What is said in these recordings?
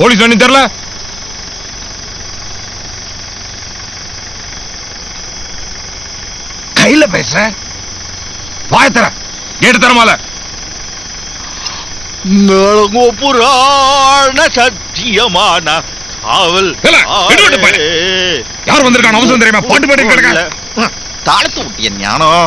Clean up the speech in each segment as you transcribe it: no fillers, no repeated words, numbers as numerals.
Police வண்டி தெரியல. கையில பேசுற வாயத்தர கேட்டு தரமால புராண சத்தியமான காவல். யார் வந்திருக்கான அவசரம் தெரியுமா? பாட்டு பாடி கிடக்க தாளத்து விட்டிய ஞானம்.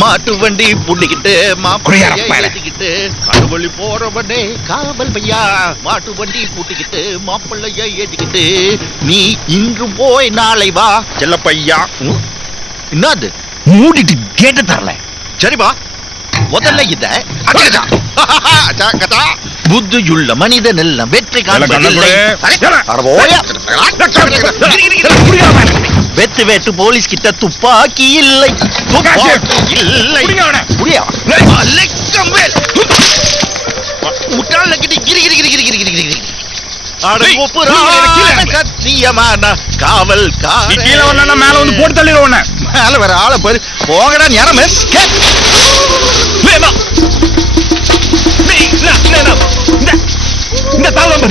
மாட்டு வண்டி புண்டிக்கிட்டு மாப்பிள்ளைக்கிட்டு கடுவழி போறவனே காவல் பையா. மாட்டு வண்டி பூட்டிக்கிட்டு மாப்பிள்ளைய ஏற்றிக்கிட்டு நீ இன்று போய் நாளை வா செல்ல பையா. என்னது மூடிட்டு கேட்டு தரல? சரிவா, முதல்ல இத புத்தியுள்ள மனிதன் எல்லாம் வெற்றி காண்பதில்லை. வெத்து வெட்டு போலீஸ் கிட்ட துப்பாக்கி இல்லை, இல்லை சத்தியமான காவல். மேல வந்து போட்டு தள்ளிடுவோம். மேல வேற ஆளை போய் போகடா நேரம். இந்த தாளம்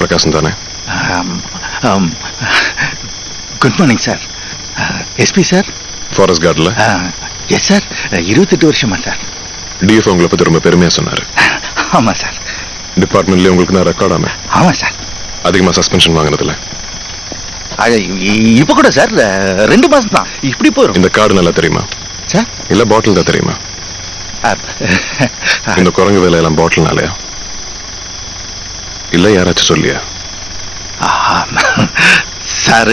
பிரகாசம் தானே? Good morning sir. SP sir? Forest கார்டில்? Yes sir. 28 வருஷமா சார். டிஎஃப் உங்களை பற்றி ரொம்ப பெருமையா சொன்னார். ஆமாம் சார். டிபார்ட்மெண்ட்லேயே உங்களுக்கு நான் ரெக்கார்டாமே? ஆமாம் சார். அதிகமாக சஸ்பென்ஷன் வாங்கினதில்ல? இப்போ கூட சார் 2 மாதம் தான். இப்படி போயிடும். இந்த கார்டு நல்லா தெரியுமா சார்? இல்லை பாட்டில் தான் தெரியுமா? இந்த குரங்கு வேலையெல்லாம் பாட்டில்னாலையா இல்லை யாராச்சும் சொல்லியா? சார்,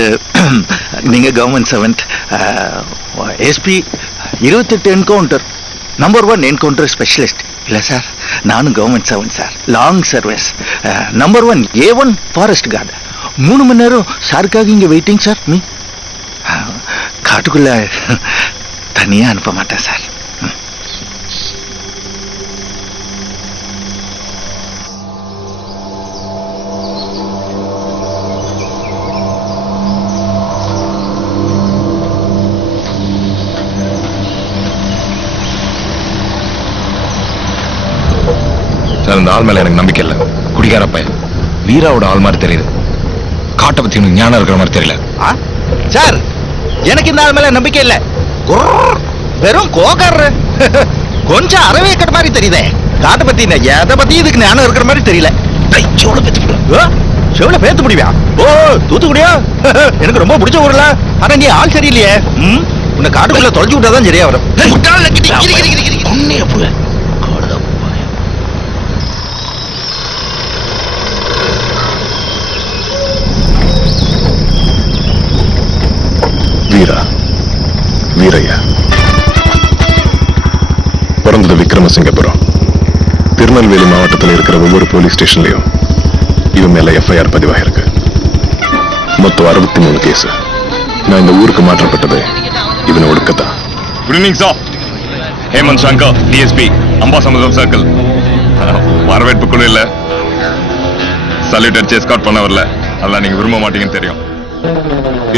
நீங்க government servant. SP 28 encounter, number 1 encounter specialist. இல்லை சார், நானும் government servant sir. Long service. Number 1 A1 forest card. 3 மணி நேரம் சாருக்காக இங்கே வெயிட்டிங் சார். மீ காட்டுக்குள்ள தனியாக அனுப்ப மாட்டேன் சார். இந்த ஆள் மேல எனக்கு நம்பிக்கை இல்லை. குடிகார பையன், வீராவோட ஆள் மாதிரி தெரியுது. காட்டை பத்தி உனக்கு ஞானம் இருக்கிற மாதிரி தெரியல. சார், எனக்கு இந்த ஆள் மேல நம்பிக்கை இல்லை. வெறும் கோகார கொஞ்சம் அறவே கட்ட மாதிரி தெரியுதே. காட்டை பத்தி எதை பத்தி இதுக்கு ஞானம் இருக்கிற மாதிரி தெரியல. செவல பேத்து முடியா? ஓ, தூத்துக்குடியா? எனக்கு ரொம்ப பிடிச்ச ஊர்ல. ஆனா நீ ஆள் சரியில்லையே. உன்னை காட்டுக்குள்ள தொலைச்சு விட்டாதான் சரியா வரும். வீரா, வீரையா பிறந்தது விக்ரமசிங்கபுரம். திருநெல்வேலி மாவட்டத்தில் இருக்கிற ஒவ்வொரு போலீஸ் ஸ்டேஷன்லயும் இவன் மேல எஃப்ஐஆர் பதிவாயிருக்கு. மொத்தம் 63 கேஸ். நான் இந்த ஊருக்கு மாற்றப்பட்டது இவனை ஒடுக்கத்தான். Good evening sir. Hemant Shankar, DSP, Ambasamudram circle. வரவேற்புக்குள்ள இல்ல, சல்யூட் அடிச்சு எஸ்கார்ட் பண்ண வரல. அதெல்லாம் நீங்க விரும்ப மாட்டீங்கன்னு தெரியும்.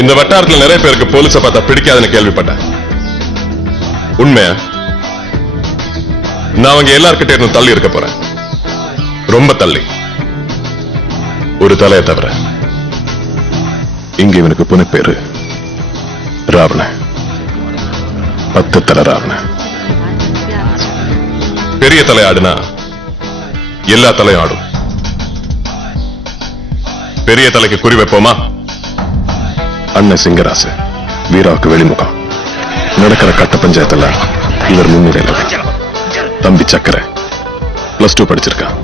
இந்த வட்டாரத்தில் நிறைய பேருக்கு போலீஸை பார்த்தா பிடிக்காதுன்னு கேள்விப்பட்டேன். உண்மையா? நான் அவங்க எல்லார்கிட்ட இருந்து தள்ளி இருக்க போறேன். ரொம்ப தள்ளி. ஒரு தலையை தவிர. இங்க இவனுக்கு புனைப்பேரு ராவண. 10 தலை ராவண. பெரிய தலை ஆடுனா எல்லா தலையும் ஆடும். பெரிய தலைக்கு குறி வைப்போமா? அண்ணன் சிங்கராசு, வீராவுக்கு வெளிமுகம். நடக்கிற கட்ட பஞ்சாயத்துல இவர் முன்னிலையில். தம்பி சக்கரை +2 படிச்சிருக்கான்.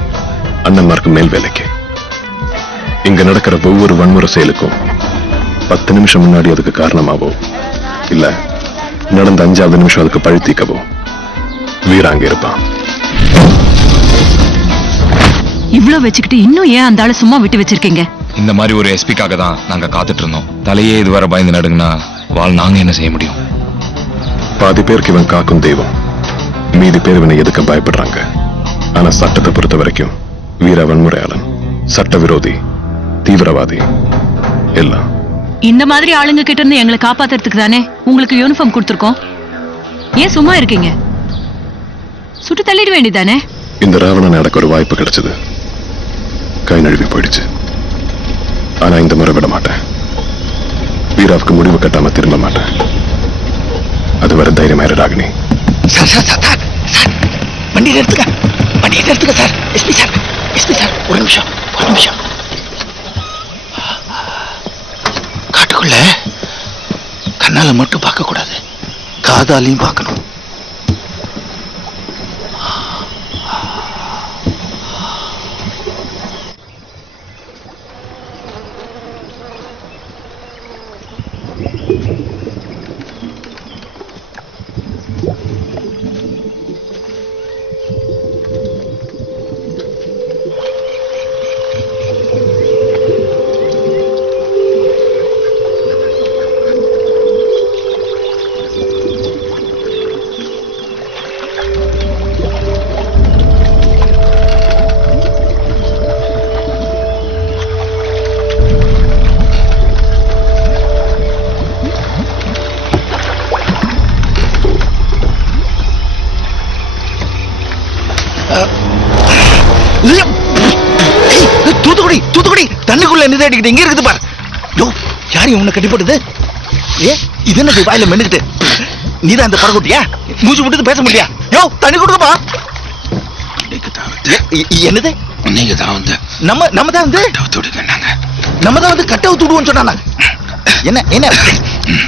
அண்ணன்மாருக்கு மேல் வேலைக்கு. இங்க நடக்கிற ஒவ்வொரு வன்முறை செயலுக்கும் 10 நிமிஷம் முன்னாடி அதுக்கு காரணமாவோ இல்ல நடந்த 5வது நிமிஷம் அதுக்கு பழுத்திக்கவோ வீரா அங்க இருப்பான். இவ்ளோ வச்சுக்கிட்டு இன்னும் ஏன் அந்த ஆளை சும்மா விட்டு வச்சிருக்கீங்க? இந்த மாதிரி ஒரு எஸ்பிக்காக தான் நாங்க காத்துட்டு இருந்தோம். தலையே இதுவரை பயந்து நடுங்கன்னா நாங்க என்ன செய்ய முடியும்? பாதி பேருக்கு இவன் காக்கும் தெய்வம், மீதி பேர் இவனை எதுக்க பயப்படுறாங்க. ஆனா சட்டத்தை பொறுத்த வரைக்கும் வீரா வன்முறையாளன், சட்ட விரோதி, தீவிரவாதி எல்லாம். இந்த மாதிரி ஆளுங்க கிட்ட இருந்து எங்களை காப்பாத்துறதுக்கு தானே உங்களுக்கு யூனிஃபார்ம் கொடுத்துருக்கோம். ஏன் சும்மா இருக்கீங்க? சுட்டு தள்ளிட வேண்டியதானே? இந்த ராவணன் நடக்க ஒரு வாய்ப்பு கிடைச்சது, கை நழுவி போயிடுச்சு. ஆனா இந்த முறை விட மாட்டேன். வீராவுக்கு முடிவு கட்டாம திரும்ப மாட்டேன். அது வரை தைரியமாயிரு Ragini. Sir sir sir sir sir வண்டியை எடுத்துக்க சார். எஸ்பி சார் ஒரு நிமிஷம். காட்டுக்குள்ள கண்ணால மட்டும் பார்க்க கூடாது, காதாலையும் பார்க்கணும். தூத்துக்குடி தண்ணிக்குள்ள நிதாட்டிக்கிட்டு எங்க இருக்குது பாரு. யோ, யாரு உன்னை கட்டி போட்டது? இது என்ன வாயில மென்னுக்கிட்டு? நீதான் இந்த பறக்குட்டியா? மூச்சு விட்டு பேச முடியா? யோ, தண்ணி கொடுக்கப்பா. என்னது? நீங்க தான் வந்து நம்ம தான் வந்து கட்டவு துடுவோம் சொன்னா. என்ன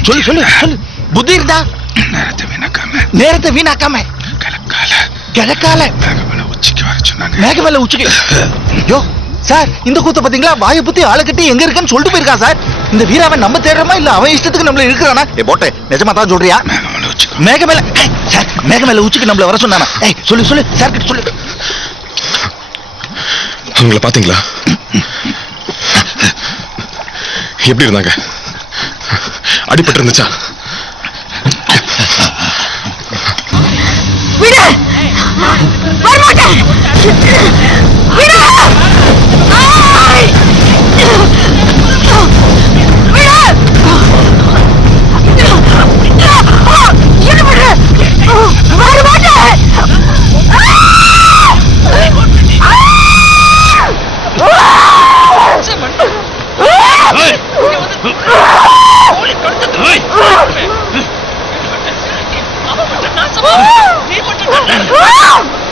சொல்லு புத்தி இருந்தா நேரத்தை வீணாக்காம கிழக்கால மேகமேல உச்சிக்கு. யோ சார், இந்த கூத்த பாத்தீங்களா? வாயை புத்தி ஆளை கட்டி எங்க இருக்குன்னு சொல்லிட்டு போயிருக்கா சார். இந்த வீராவன் நம்ம தேடுறோமா இல்ல அவன் இஷ்டத்துக்கு நம்மள இருக்கிறானா? போட்டே நிஜமா தான் சொல்றியா? மேகமேல உச்சிக்கு நம்மள வர சொன்னானா? சொல்லு சார் கிட்ட சொல்லு. உங்களை பாத்தீங்களா? எப்படி இருந்தாங்க? அடிபட்டு இருந்துச்சா?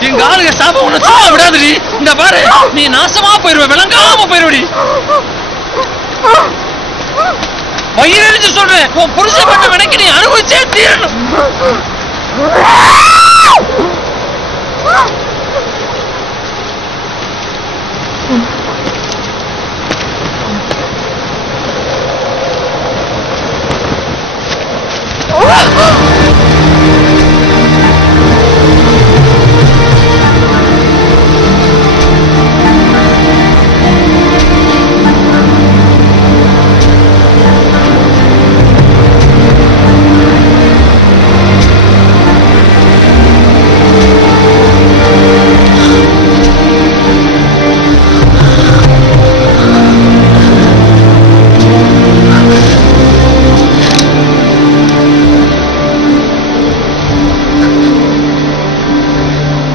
எங்க ஆளுங்க சாபம் உன்னை சும்மா விடாதுடி. இந்த பாரு, நீ நாசமா போயிருவ, விளங்காம போயிருவடி. வயிறறிஞ்சு சொல்றேன், உன் புருஷன் பண்ண வினைக்கு நீ அனுபவிச்சே தீரணும்.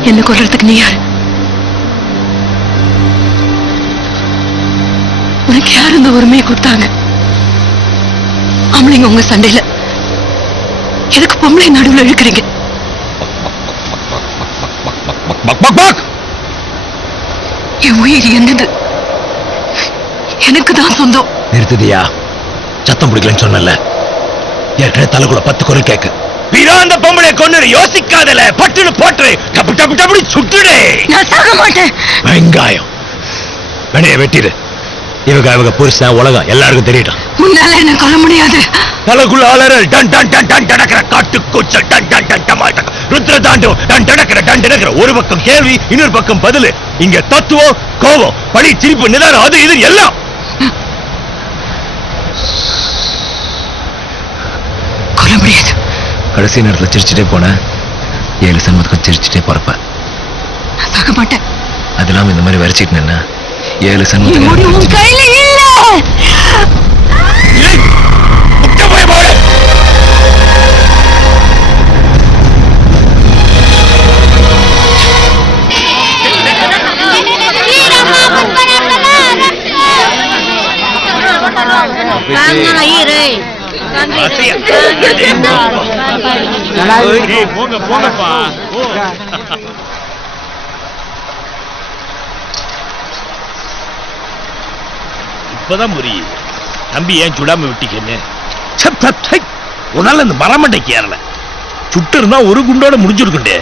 என்ன கொல்றதுக்கு நீ யாரு? உனக்கு யார் இந்த உரிமையை கொடுத்தாங்க? ஆம்பளைங்க உங்க சண்டையில எதுக்கு பொம்பளை நடுவில் இழுக்கிறீங்க? என் உயிர் என்னது? எனக்கு தான் சொந்தம். நிறுத்துதியா? சத்தம் பிடிக்கலன்னு சொன்னல. ஏற்கனவே தலை கூட 10 குரல் கேக்கு. அந்த பொம்பளை கொண்டு யோசிக்காதல, பட்டுன்னு போட்டு டப்பு டப்பு டப்பு சுட்டுடே. நான் சாக மாட்டேன். வெங்காயம் வெண்ணைய வெட்டிடு. இவங்க புருஷன் உலகம் எல்லாருக்கும் தெரியட்டும். முன்னால என்ன கொல்ல முடியாது. தலைக்குள்ள அலறல் டன் டன் டன் டன் டடக்கிற காட்டு கூச்சல் டன் டன் டன் டமாட்டக் ருத்ர தாண்டவம் டன் டடக்கிற ஒரு பக்கம் கேள்வி இன்னொரு பக்கம் பதில். இங்க தத்துவம் கோபம் பழி சிரிப்பு நிதானம் அது இது எல்லாம். கொல்ல முடியாது. கடைசி நேரத்துல சிரிச்சுட்டே போன 7 சன்மத்துக்கும் சிரிச்சுட்டே போறப்ப நான் சாக மாட்டேன். அதெல்லாம் இந்த மாதிரி வரைச்சிட்டு நின்னா 7 என் முடிவு உன் சன்மத்துக்கு கையில இல்ல. இப்பதான் புரியுது தம்பி ஏன் சுடாம விட்டீங்கன்னு. உன்னால இந்த மரமண்டைக்கு ஏறல. சுட்டு இருந்தா ஒரு குண்டோட முடிஞ்சிருக்குண்டே.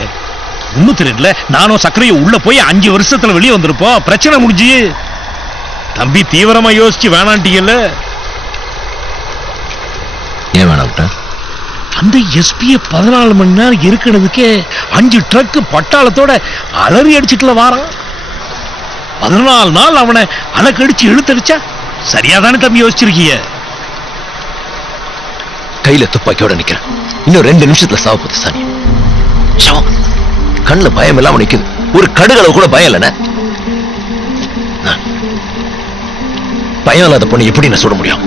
302 நானும் சக்கரையும் உள்ள போய் 5 வருஷத்துல வெளியே வந்திருப்போம். பிரச்சனை முடிஞ்சு. தம்பி தீவிரமா யோசிச்சு வேணான்ட்டீங்கல்ல. ஏன் வேணாம்? அந்த எஸ்பிய 14 மணி நேரம் இருக்கிறதுக்கே 5 ட்ரக் பட்டாளத்தோட அலறி அடிச்சுட்டுல வாரான். 14 நாள் அவனை அலக்கடிச்சு இழுத்தடிச்சா சரியாதானே தம்பி யோசிச்சிருக்கீங்க? கையில துப்பாக்கியோட நிக்கிறேன். இன்னும் 2 நிமிஷத்துல சாவ போகுது சாமி. கண்ணுல பயம் இல்லாம நிக்குது. ஒரு கடுகளவு கூட பயம் இல்லைன. பயம் இல்லாத பொண்ணு எப்படி நான் சுட முடியும்?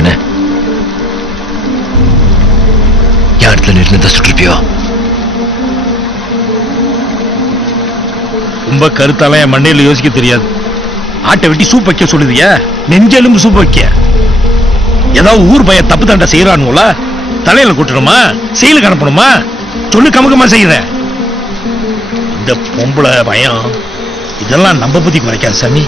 என்ன யாரத்துல நின்று சுட்டிருப்பியோ? ரொம்ப கருத்தால என் மண்டையில யோசிக்க தெரியாது. ஆட்டை வெட்டி சூப் வைக்க சொல்லுதிய, நெஞ்செலும்பு சூப் வைக்க. ஏதாவது ஊர் பைய தப்பு தண்டை செய்யறானுங்களா? தலையில கூட்டணுமா? செயலுக்கு அனுப்பணுமா? சொல்லு கமுக்கமா செய்யற. இந்த பொம்பளை பயம் இதெல்லாம் நம்ம புத்தி குறைக்காது சாமி.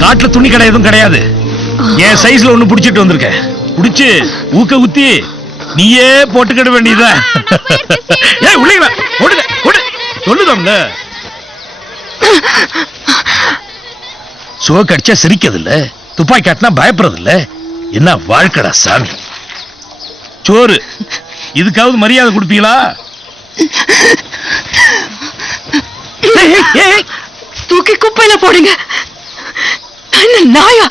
காட்டுல துணி கடை எதுவும் கிடையாது. என் சைஸ்ல ஒண்ணு புடிச்சிட்டு வந்திருக்க. புடிச்சு ஊக்க ஊத்தி நீயே போட்டுக்கிட வேண்டியதா. சொல்லுதம்ல சோக்கு அடிச்சா சிரிக்கிறது இல்ல, துப்பாக்கி காட்டினா பயப்படுறது இல்ல. என்ன வாழ்க்கடா சாமி. சோறு இதுக்காவது மரியாதை கொடுப்பீங்களா? தூக்கி குப்பையில போடுங்க. நாயா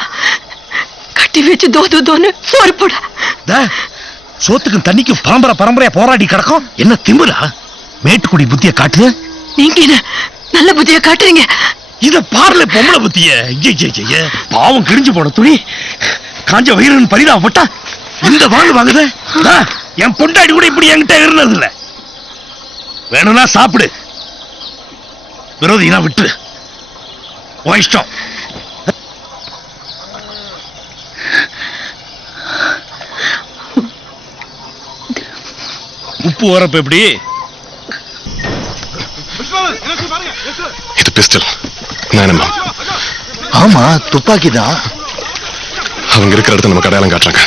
கட்டி வச்சு தோன்னு சோறு போட. சோத்துக்கும் தண்ணிக்கும் பரம்பரையா போராடி கிடக்கும். என்ன திமிரா? மேட்டுக்குடி புத்திய காட்டு. நீங்க என்ன நல்ல புத்திய காட்டுறீங்க? இத பார்ல பொம்பளை புத்திய. பாவம் கிழிஞ்சு போன துணி காஞ்ச வயிறுன்னு பரிதாபப்பட்டா இந்த வாங்குத. என் பொண்டாடி கூட இப்படி என்கிட்ட இருந்தது இல்ல. வேணும்னா சாப்பிடு, விரோதினா விட்டு இஷ்டம். உப்பு வரப்ப எப்படி? இது பிஸ்டல். ஆமா, துப்பாக்கி தான். அவங்க இருக்கிற இடத்த நமக்கு அடையாளம் காட்டுறாங்க.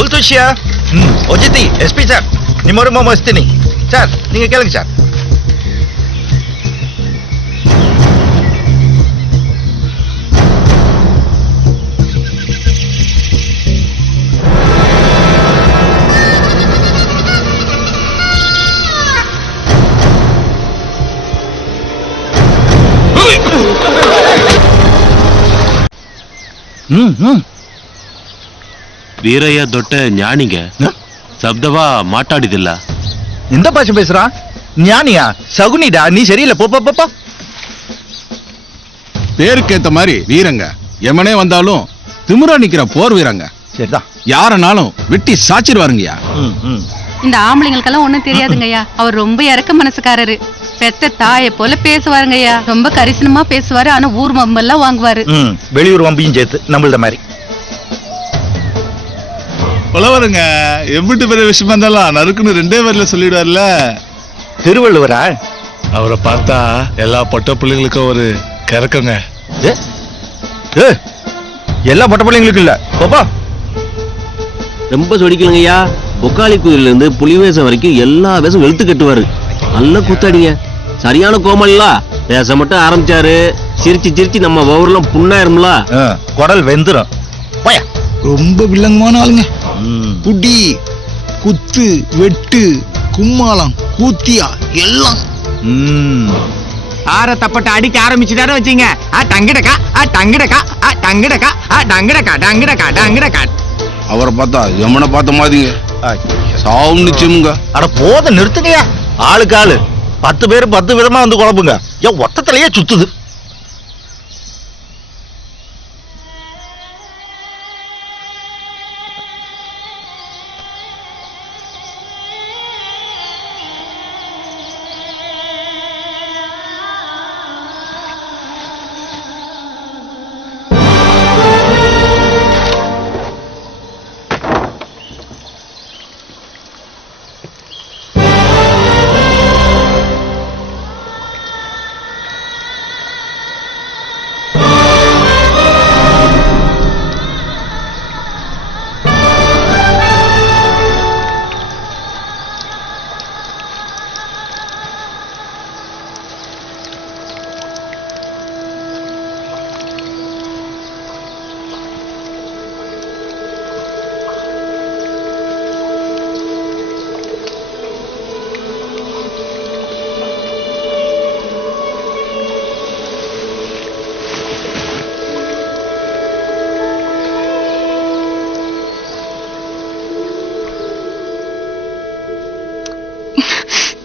Ultushia, OJT, SP சார், நிமோரு மோமோ ஸ்தினி. சார், நீங்க கேளுங்க சார். ವೀರಯ್ಯ ದೊಡ್ಡ ஞானிங்க சப்தவா மாட்டாடிதில்ல. எந்த பாஷை பேசுறான்? ஞானியா? சகுனிடா, நீ சரியில்லை. போ. பேருக்கு ஏத்த மாதிரி வீரங்க எமனே வந்தாலும் திமிரா நிக்கிற போர் வீரங்க. சரிதான். யாரனாலும் வெட்டி சாச்சிருவாருங்கய்யா. இந்த ஆம்பளைங்களுக்கெல்லாம் ஒண்ணும் தெரியாதுங்கய்யா. அவர் ரொம்ப இறக்க மனசுக்காரரு. பெத்த தாயை போல பேசுவாருங்கய்யா. ரொம்ப கரிசனமா பேசுவாரு. ஆனா ஊர் மம்பெல்லாம் வாங்குவாரு. வெளியூர் வம்பியும் சேர்த்து நம்மள்ட மாதிரி. புலவருங்க எப்படி பெரிய விஷயமா இருந்தாலும் நறுக்குன்னு 2 பேர்ல சொல்லிடுவார்ல. திருவள்ளுவரா? அவரை பார்த்தா எல்லா பொட்ட பிள்ளைங்களுக்கும் ஒரு கிறக்குங்க. எல்லா பொட்ட பிள்ளைங்களுக்கு இல்ல பாப்பா. ரொம்ப சொடிக்கலங்கய்யா. பொக்காளி குயில இருந்து புலிவேசம் வரைக்கும் எல்லா வேஷம் வெளுத்து கட்டுவாரு. நல்ல கூத்தாடிங்க. சரியான கோமல்லா. வேஷம் மட்டும் ஆரம்பிச்சாரு. சிரிச்சு சிரிச்சு நம்ம ஊர்லாம் புண்ணாயிரும்ல. குடல் வெந்துரும். ரொம்ப வில்லங்கமான ஆளுங்க. குடி குத்து வெட்டு கும்மாளம் கூத்தியா எல்லாம். ஆற தப்பட்ட அடிக்க ஆரம்பிச்சுட்டாரு வச்சுங்க. டங்கிடக்கா டங்கிடக்கா டங்கிடக்கா டங்கிடக்கா டங்கிடக்கா டங்கிடக்கா. அவரை பார்த்தா எமனை பார்த்த மாதிரிங்க. சாவு நிச்சயமுங்க. அட போத நிறுத்துங்கயா. ஆளுக்கு ஆளு 10 பேர் 10 விதமா வந்து குழப்புங்க. ஏன் ஒத்தத்திலேயே சுத்துது.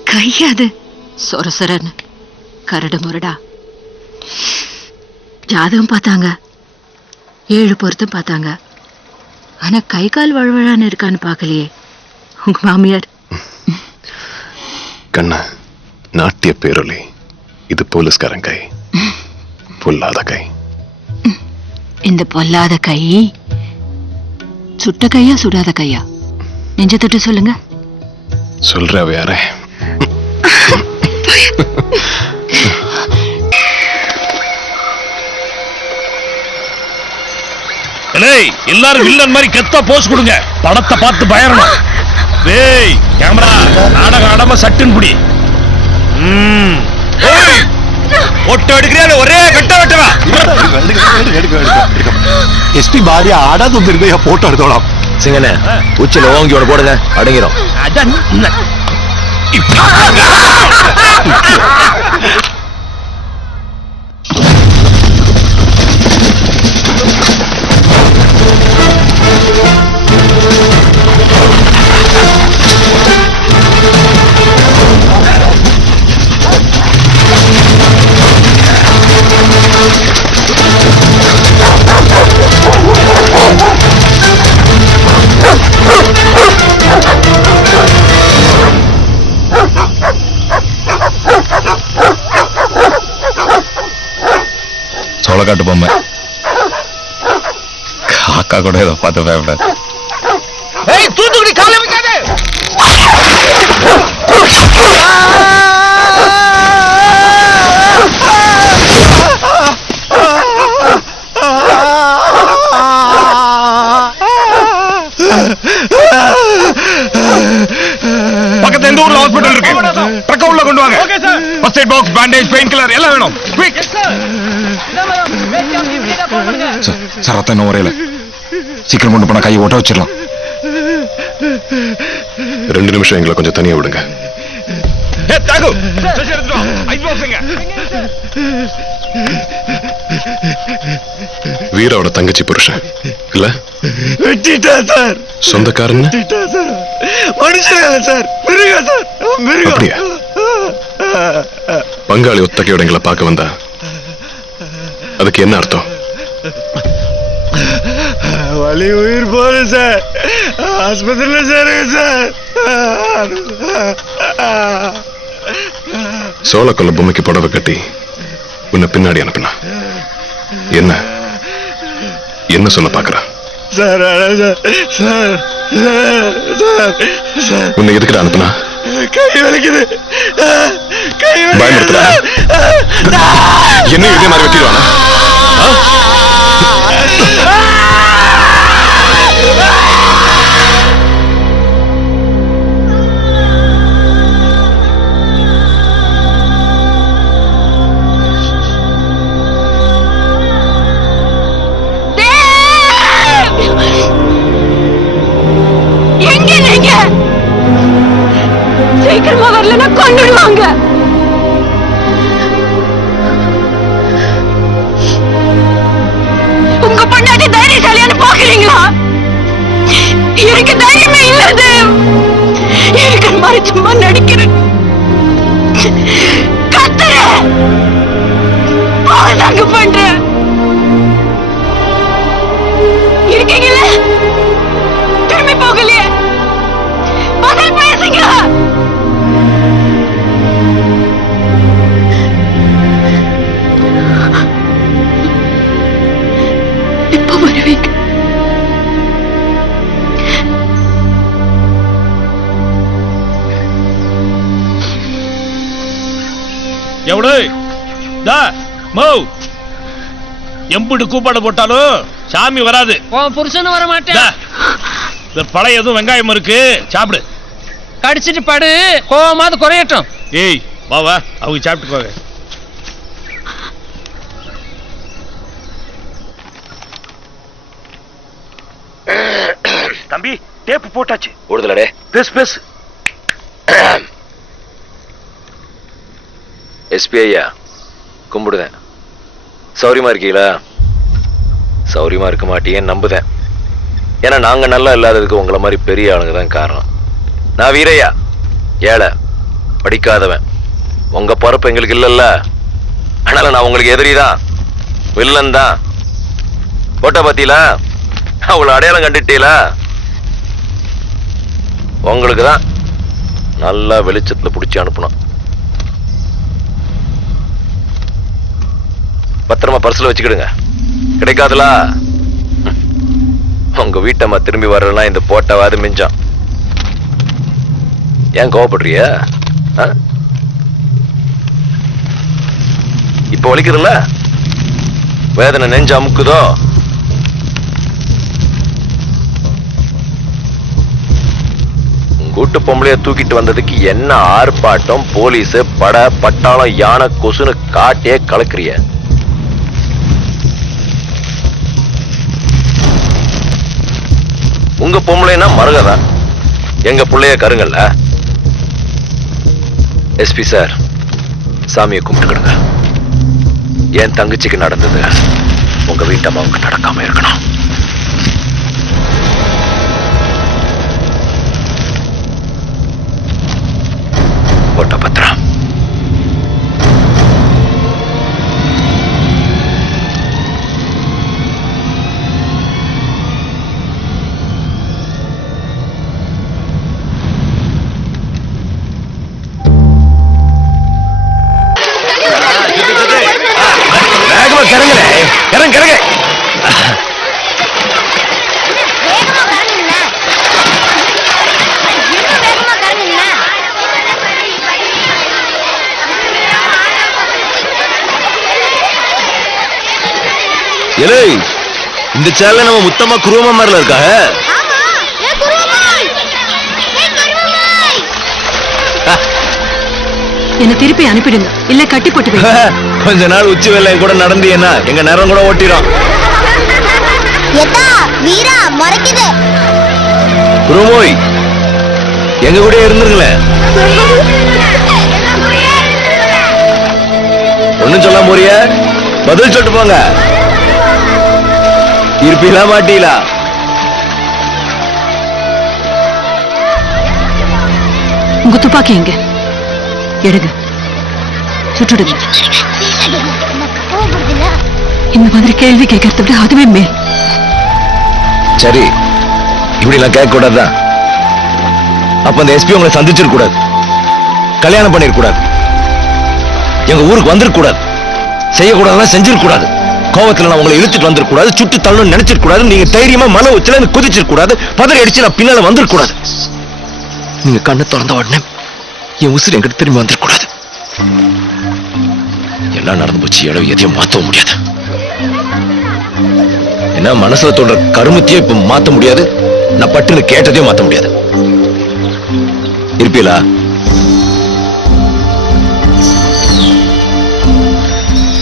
கையாது சொரசரன்னு கரடு முரடா. ஜாதகம் பார்த்தாங்க, 7 பொருத்தம் பார்த்தாங்க. ஆனா கை கால் வழுவழான்னு இருக்கான்னு பார்க்கலையே உங்க மாமியார். கண்ணா, நாட்டிய பேரொலி. இது போலீஸ்காரன் கை, பொல்லாத கை. இந்த பொல்லாத கை சுட்ட கையா சுடாத கையா? நெஞ்ச தொட்டு சொல்லுங்க. சொல்ற வேற. எல்லாரும் வில்லன் மாதிரி கெத்தா போஸ் கொடுங்க. படத்தை பார்த்து பயரணும். டேய் கேமரா, நாடகம் ஆடாம சட்டுன்னு புடி. ஒட்ட எடுக்கிறியா ஒரே கட்ட வெட்டவா? எஸ்பி பாரியா ஆடாது வந்திருந்தா போட்டோ எடுத்தோம். சிங்கனே உச்சில ஓங்கி ஒன்று போடுங்க, அடங்கிரும். சோளக்காட்டு பொம்மை காக்கா கூட ஏதோ பார்த்து பயப்படாது. தூத்துக்குடி காலை வைக்காதே. பக்கத்துல எந்த ஊர்ல ஹாஸ்பிடல் இருக்கு? ட்ரக்க உள்ள கொண்டு வாங்க. First aid box, bandage, pain killer எல்லாம் வேணும். குயிக். சார் ரத்தம் இன்னும் வரையில. சீக்கிரம் கொண்டு போனா கையை ஓட்ட வச்சிடலாம். 2 நிமிஷம் எங்களை கொஞ்சம் தனியா விடுங்க. வீராவோட தங்கச்சி புருஷன் இல்ல? சொந்தக்காரன் அப்படியா? பங்காளி ஒத்தகையோட எங்களை பார்க்க வந்தா அதுக்கு என்ன அர்த்தம்? வலி உயிர் போகுது சார். ஆஸ்பத்திரியில் சேருங்க சார். சோளக்கொல்ல பொம்மைக்கு புடவை கட்டி உன்னை பின்னாடி அனுப்புனா என்ன என்ன சொல்ல பாக்குற? சார் சார் சார் உன்னை எதுக்கிட்ட அனுப்புனா? கை வலிக்குது. கை பயமுறுத்துறா? என்ன இதே மாதிரி வெட்டிடுவானா? எங்க நீங்க? சீக்கிரமா வரலன்னா கொன்னுடுவாங்க. உங்க பொண்டாட்டி தைரியசாலியான்னு பாக்குறீங்களா? எனக்கு தைரியமே இல்லது. இருக்கிற மாதிரி சும்மா நடிக்கிறேன். கத்துறேன். போதாங்க பண்றேன். இருக்கீங்களா? திரும்பி போகலையே. பதில் பேசுங்க. எப்ப வருவீங்க? எவ்வளோ எம்பிடு கூப்பாடு போட்டாலும் சாமி வராது. புருஷனும் வர மாட்டேன். இந்த பழைய எதுவும் வெங்காயம் இருக்கு, சாப்பிடு. கடிச்சிட்டு படு, கோவமாவது குறையட்டும். ஏய் வா வா, அவங்க சாப்பிட்டுக்கோங்க. தம்பி டேப்பு போட்டாச்சு. ஓடுதலடே. பேசு பேசு. எஸ்பி ஐயா கும்பிடுதேன். சௌரியமா இருக்கீங்களா? சௌரியமா இருக்க மாட்டீங்கன்னு நம்புதேன். ஏன்னா நாங்க நல்லா இல்லாததுக்கு உங்களை மாதிரி பெரிய ஆளுங்க தான் காரணம். நான் வீரையா, ஏழை, படிக்காதவன். உங்க பொறுப்பு எங்களுக்கு இல்லைல்ல. அதனால நான் உங்களுக்கு எதிரிதான், வில்லன் தான். போட்டோ பாத்தீங்களா? அவ்வளவு அடையாளம் கண்டுட்டீங்களா? உங்களுக்கு தான் நல்லா வெளிச்சத்துல பிடிச்சி அனுப்பணும். பத்திரமா பர்ஸ்ல வச்சுக்கிடுங்க. கிடைக்காதுல உங்க வீட்டம்மா திரும்பி வரலன்னா இந்த போட்டவாது மிஞ்சம். ஏன் கோவப்படுறிய? இப்ப வலிக்குதுல்ல? வேதனை நெஞ்சு அமுக்குதோ? கூட்டு பொம்பளைய தூக்கிட்டு வந்ததுக்கு என்ன ஆர்ப்பாட்டம், போலீஸ், பட, பட்டாளம், யானை, கொசுன்னு காட்டே கலக்குறிய. உங்க பொம்பளைனா மருகதான், எங்க பிள்ளைய கருங்கல்ல. எஸ்பி சார், சாமியை கும்பிட்டுக்கிடுங்க. என் தங்கச்சிக்கு நடந்தது உங்க வீட்டம்மாவுக்கு நடக்காம இருக்கணும். போட்ட பத்திரம். இந்த சேனல்ல நம்ம முத்தமா குருவமா மாதிரில இருக்காங்க. என்ன திருப்பி அனுப்பிடுங்க, இல்ல கட்டி போட்டு கொஞ்ச நாள் உச்சி வெள்ளை கூட நடந்தீங்கன்னா எங்க நேரம் கூட ஓட்டிடும். குருமோய் எங்க கூட இருந்துருங்களேன். ஒண்ணும் சொல்ல போறிய? பதில் சொல்லிட்டு போங்க. இருப்பீங்களா மாட்டீங்களா? உங்க துப்பாக்கி எங்க? எடுங்க, சுட்டுடுங்க. இந்த மாதிரி கேள்வி கேட்கறத விட அதுவே மேல். சரி, இப்படி எல்லாம் கேட்க கூடாதுதான். அப்ப அந்த எஸ்பி உங்களை சந்திச்சிருக்க கூடாது, கல்யாணம் பண்ணிருக்க கூடாது, எங்க ஊருக்கு வந்திருக்க கூடாது, செய்யக்கூடாதுன்னா செஞ்சிருக்க கூடாது, கோவத்துல நான் உங்களை இழுத்துட்டு வந்திருக்க கூடாது, சுட்டு தள்ளணும்னு நினைச்சிருக்க கூடாது, நீங்க தைரியமா மன உச்சில குதிச்சிருக்க கூடாது, பதறி அடிச்சு நான் பின்னால வந்திருக்க கூடாது. நீங்க கண்ணை திறந்த உடனே என் உசுறு என்கிட்ட திரும்பி வந்திருக்க கூடாது. எல்லாம் நடந்து போச்சு, இடம் எதையும் மாத்தவும் முடியாது. என்ன மனசுல தோன்ற கருமத்தையும் இப்ப மாத்த முடியாது, நான் பட்டுன்னு கேட்டதையும் மாத்த முடியாது. இருப்பீங்களா?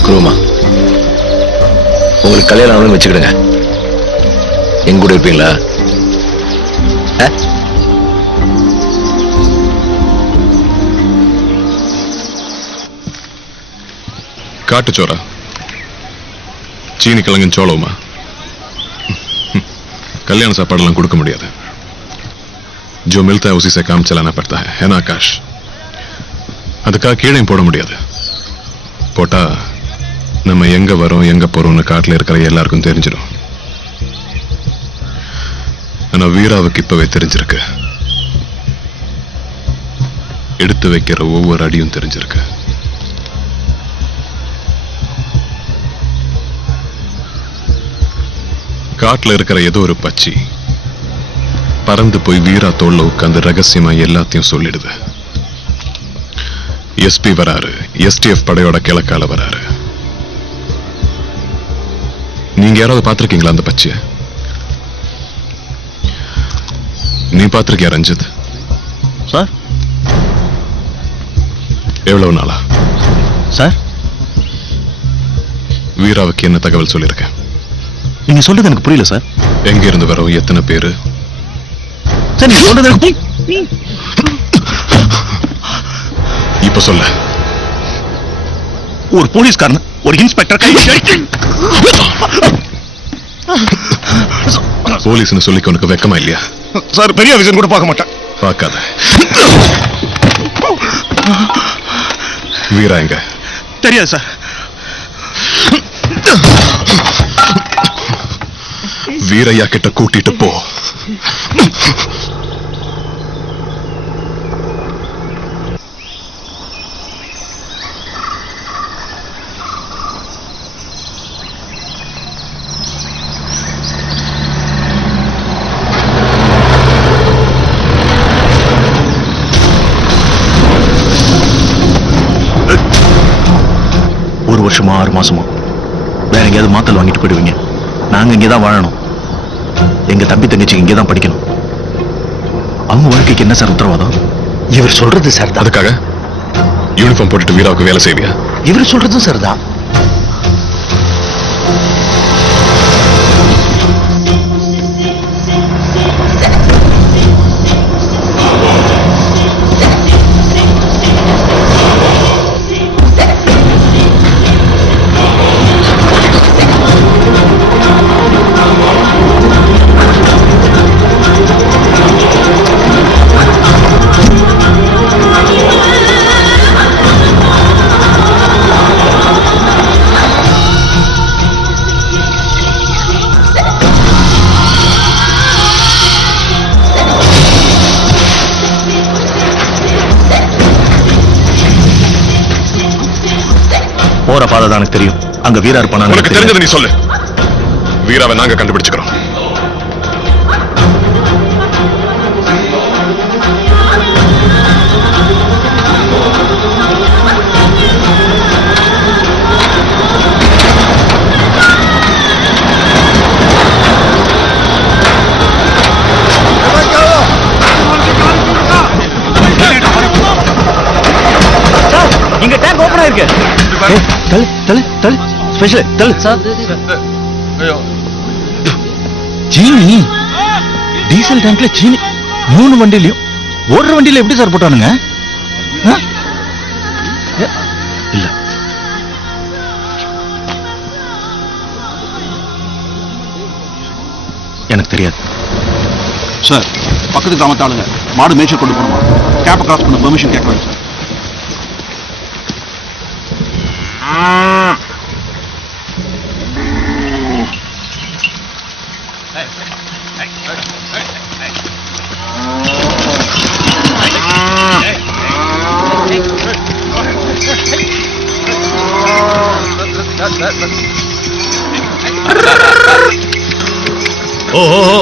குருமா, உங்களுக்கு கல்யாணம் ஆகணும்னு வச்சுக்கிடுங்க, எங்க கூட இருப்பீங்களா? காட்டுச்சோரா, சீனி கிழங்கு சோளவுமா? कल्याण सापाड़ கொடுக்க முடியாது. जो मिलता है उसी से काम चलाना पड़ता है ना आकाश? அதுக்காக கீழையும் போட முடியாது. போட்டா நம்ம எங்க வரோம் எங்க போறோம்னு காட்டுல இருக்கிற எல்லாருக்கும் தெரிஞ்சிடும். ஆனா வீராவுக்கு இப்பவே தெரிஞ்சிருக்கு. எடுத்து வைக்கிற ஒவ்வொரு அடியும் தெரிஞ்சிருக்கு. காட்டுல இருக்கிற ஏதோ ஒரு பச்சி பறந்து போய் வீரா தோல்ல உட்கார்ந்து ரகசியமா எல்லாத்தையும் சொல்லிடுது. எஸ்பி வராரு, எஸ்டிஎஃப் படையோட கிழக்கால வராரு. நீங்க யாராவது பார்த்திருக்கீங்களா அந்த பச்சிய? நீ பார்த்திருக்கியா ரஞ்சித்? சார். எவ்வளவு நாளா சார்? வீராவுக்கு என்ன தகவல் சொல்லியிருக்கேன்? நீங்க சொல்றது எனக்கு புரியல சார். எங்க இருந்து வரோம், எத்தனை பேரு? சார் நீங்க சொல்றது இப்ப சொல்ல. ஒரு போலீஸ்காரன் ஒரு இன்ஸ்பெக்டர் கை போலீஸ்னு சொல்லிக்க உனக்கு வெக்கமா இல்லையா? சார் பெரிய விஷயம் கூட பார்க்க மாட்டேன். பார்க்காத. வீரா எங்க? தெரியாது சார். வீரையா கிட்ட கூட்டிட்டு போ. ஒரு வருஷமா 6 மாசமா வேற எங்கேயாவது மாத்தல் வாங்கிட்டு போயிடுவீங்க. நாங்க இங்கேதான் வாழணும். எங்க தம்பி தங்கச்சி இங்கேதான் படிக்கணும். அவங்க வாழ்க்கைக்கு என்ன சார் உத்தரவாதம்? இவர் சொல்றது சார் தான். அதுக்காக யூனிஃபார்ம் போட்டுட்டு வீராவுக்கு வேலை செய்வியா? இவர் சொல்றதும் சார் தான். போற பாதை தான் எனக்கு தெரியும். அங்க வீரா இருப்பானா? உனக்கு தெரிஞ்சது நீ சொல்லு. வீராவை நாங்க கண்டுபிடிச்சுக்கிறோம். இங்க டேங்க் ஓபன் ஆயிருக்கு. தள்ளு தள்ளு தள்ளு ஸ்பெஷல் தள்ளு சார். சீனி டீசல் டேங்க்ல சீனி 3 வண்டிலையும் ஓடுற வண்டியில எப்படி சார் போட்டானுங்க? இல்ல எனக்கு தெரியாது சார். பக்கத்து கிராமத்தாளுங்க மாடு மேய்ச்சல் கொண்டு போகணுமா? கேப்பை கிராஸ் பண்ண பெர்மிஷன் கேட்கறாங்க சார். ஓஹோ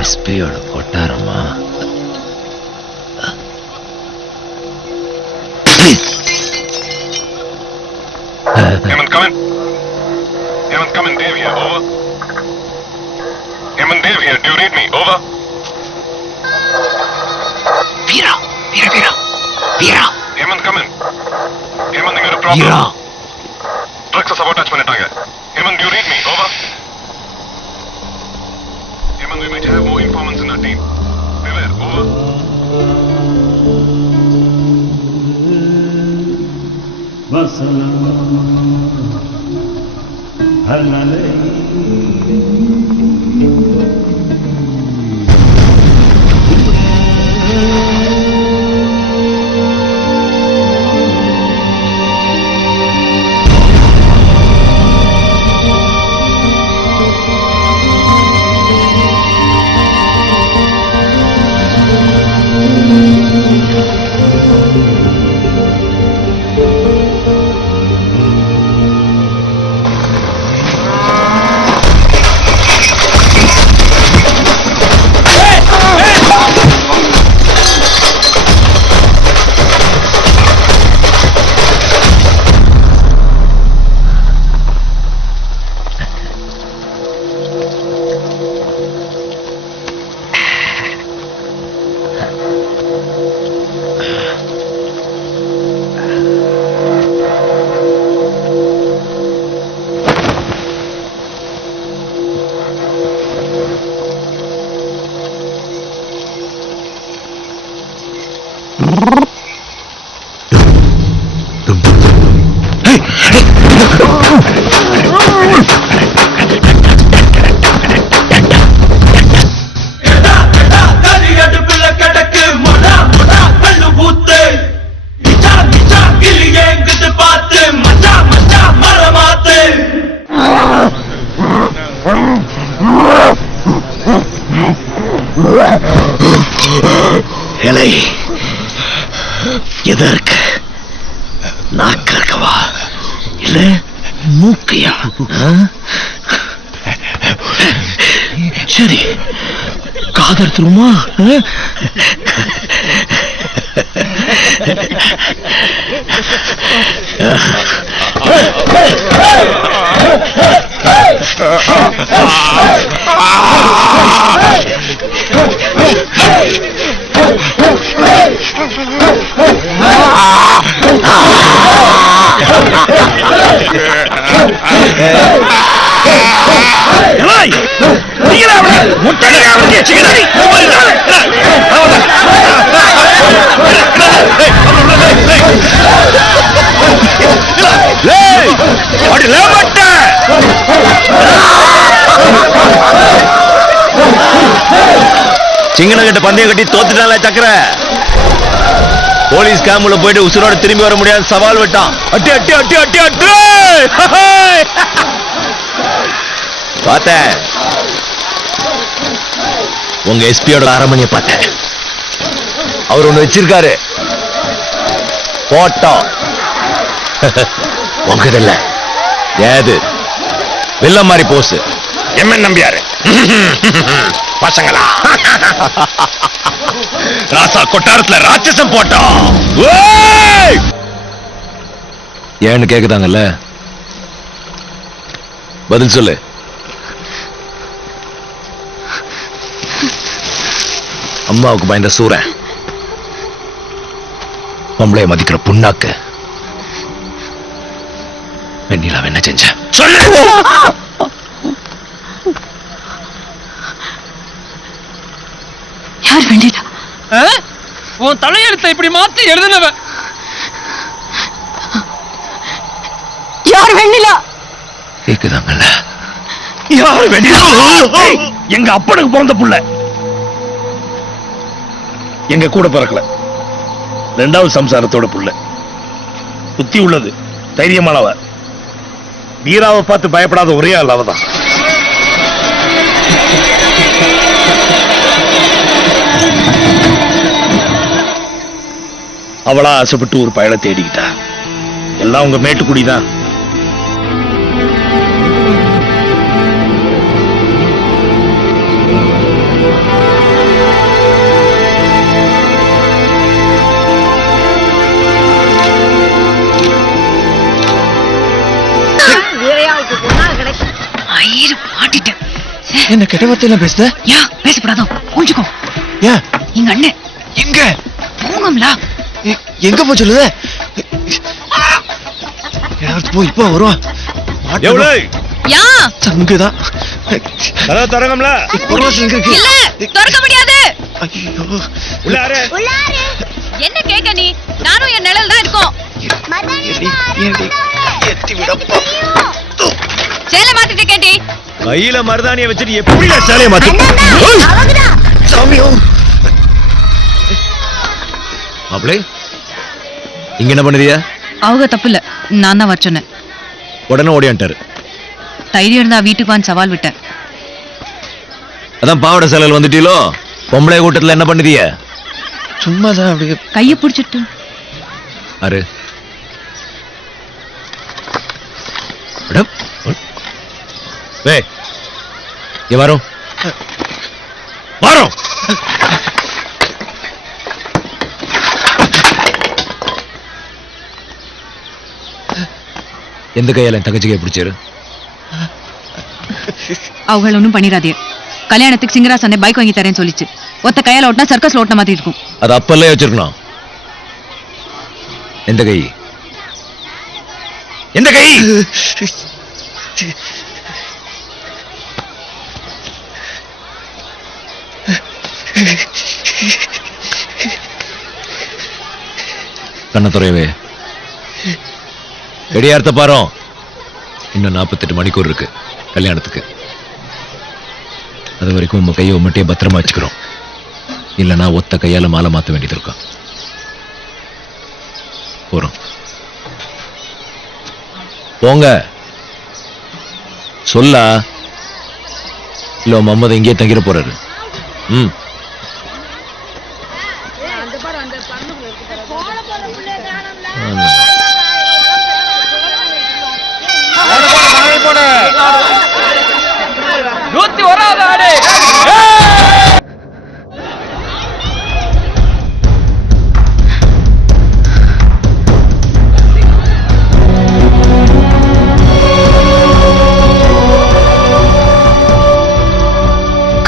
எஸ்பியோட கொட்டாரமா? Hemant, come in. Hemant, come in. Dave here. Over. Hemant, Dave here. Do you read me? Over. Veera Veera Veera Veera Hemant, come in. Hemant, you got a problem. Veera Drugs are sabotage பண்ணிட்டாங்க. Hemant, do you read me? Over. Hemant, we might have more informants in our team. Beware. Over. இலை எதற்கு? நாக்க இருக்கவா இல்ல மூக்கையா? சரி காதர்த்துருமா? சிங்கன கிட்ட பந்தயம் கட்டி தோத்துட்டால சக்கர. போலீஸ் கேம்ப்ல போயிட்டு உசுரோட திரும்பி வர முடியாது சவால் விட்டான். அட்டி அட்டி அட்டி அட்டி அட்டி பார்த்தேன். உங்க எஸ்பியோட அரமணியை பார்த்தேன். அவர் ஒண்ணு வச்சிருக்காரு போட்டோ. உங்கது இல்ல ஏது வில்ல மாதிரி போஸ். எம்என் நம்பியாரு பசங்களா ராசா கொட்டாரத்துல ராட்சசம் போட்டோம். ஏன்னு கேக்குதாங்கல்ல, பதில் சொல்லு. அம்மாவுக்கு பயந்த சூரன், பொம்பளைய மதிக்கிற புண்ணாக்கு. வெண்ணிலாவை என்ன செஞ்ச சொல்லு. 啊！ யார் வெண்ணிலா? உன் தலையெழுத்தை இப்படி மாத்தி எழுதுனவன் யார் வெண்ணிலா? கேக்குதாங்கல்ல? யார் வெண்ணிலா? எங்க அப்பனுக்கு பிறந்த புள்ள, எங்க கூட பிறக்கல, ரெண்டாவது சம்சாரத்தோட புள்ள. புத்தி உள்ளது, தைரியமானவ, வீராவை பார்த்து பயப்படாத ஒரே ஆள் அவதான். அவளா ஆசைப்பட்டு ஒரு பயலை தேடிக்கிட்டா. எல்லாம் உங்க மேட்டுக்குடிதான். என்ன கெட்ட வார்த்தையெல்லாம் பேசுத? யா பேசப்படாதோ, மூஞ்சுக்கோ. ஏன்? எங்க அண்ணன் எங்க போங்கம்லா. எங்க போய் சொல்லுத? போய் இப்ப வருவான். யா தங்குதான் தரங்கம்ல இல்ல திறக்க முடியாது. ஐயோ உள்ளாரே. என்ன கேக்க நீ? நானும் என் நிழல் தான் இருக்கோம். சேலை மாத்திட்டு கேட்டி. கையில மருதாணியை வச்சுட்டு எப்படி சேலையை மாத்தி? சாமியோ மாப்பிளே, இங்க என்ன பண்ணுதியா? அவங்க தப்பு இல்ல, நான் தான் வர சொன்னேன். உடனே ஓடியான்ட்டாரு. தைரியம் இருந்தா வீட்டுக்கு வந்து சவால் விட்டேன். அதான் பாவடை சேலையில் வந்துட்டீங்களோ? பொம்பளை கூட்டத்துல என்ன பண்ணுதிய? சும்மாதான் அப்படியே கைய புடிச்சிட்டு. அரு வரும் வரும். எந்த கையால என் தங்கச்சி கை பிடிச்சாரு? அவங்கள ஒண்ணும் பண்ணிடாதே. கல்யாணத்துக்கு சிங்கராசனே பைக் வாங்கி தரேன்னு சொல்லிச்சு. ஒத்த கையால ஓட்டினா சர்க்கஸ்ல ஓட்டின மாதிரி இருக்கும். அது அப்பல்லே வச்சிருக்கணும். எந்த கை? எந்த கை? கண்ண துறையவே ரெடியார்த்த பாரு. இன்னும் 48 மணிக்கூர் இருக்கு கல்யாணத்துக்கு. அது வரைக்கும் உங்க கையை உம்மட்டையே பத்திரமா வச்சுக்கிறோம். இல்லைன்னா ஒத்த கையால மாலை மாத்த வேண்டியது இருக்கும். போறோம். போங்க. சொல்லா இல்ல மம்மத இங்கேயே தங்கிட போறாரு. ம்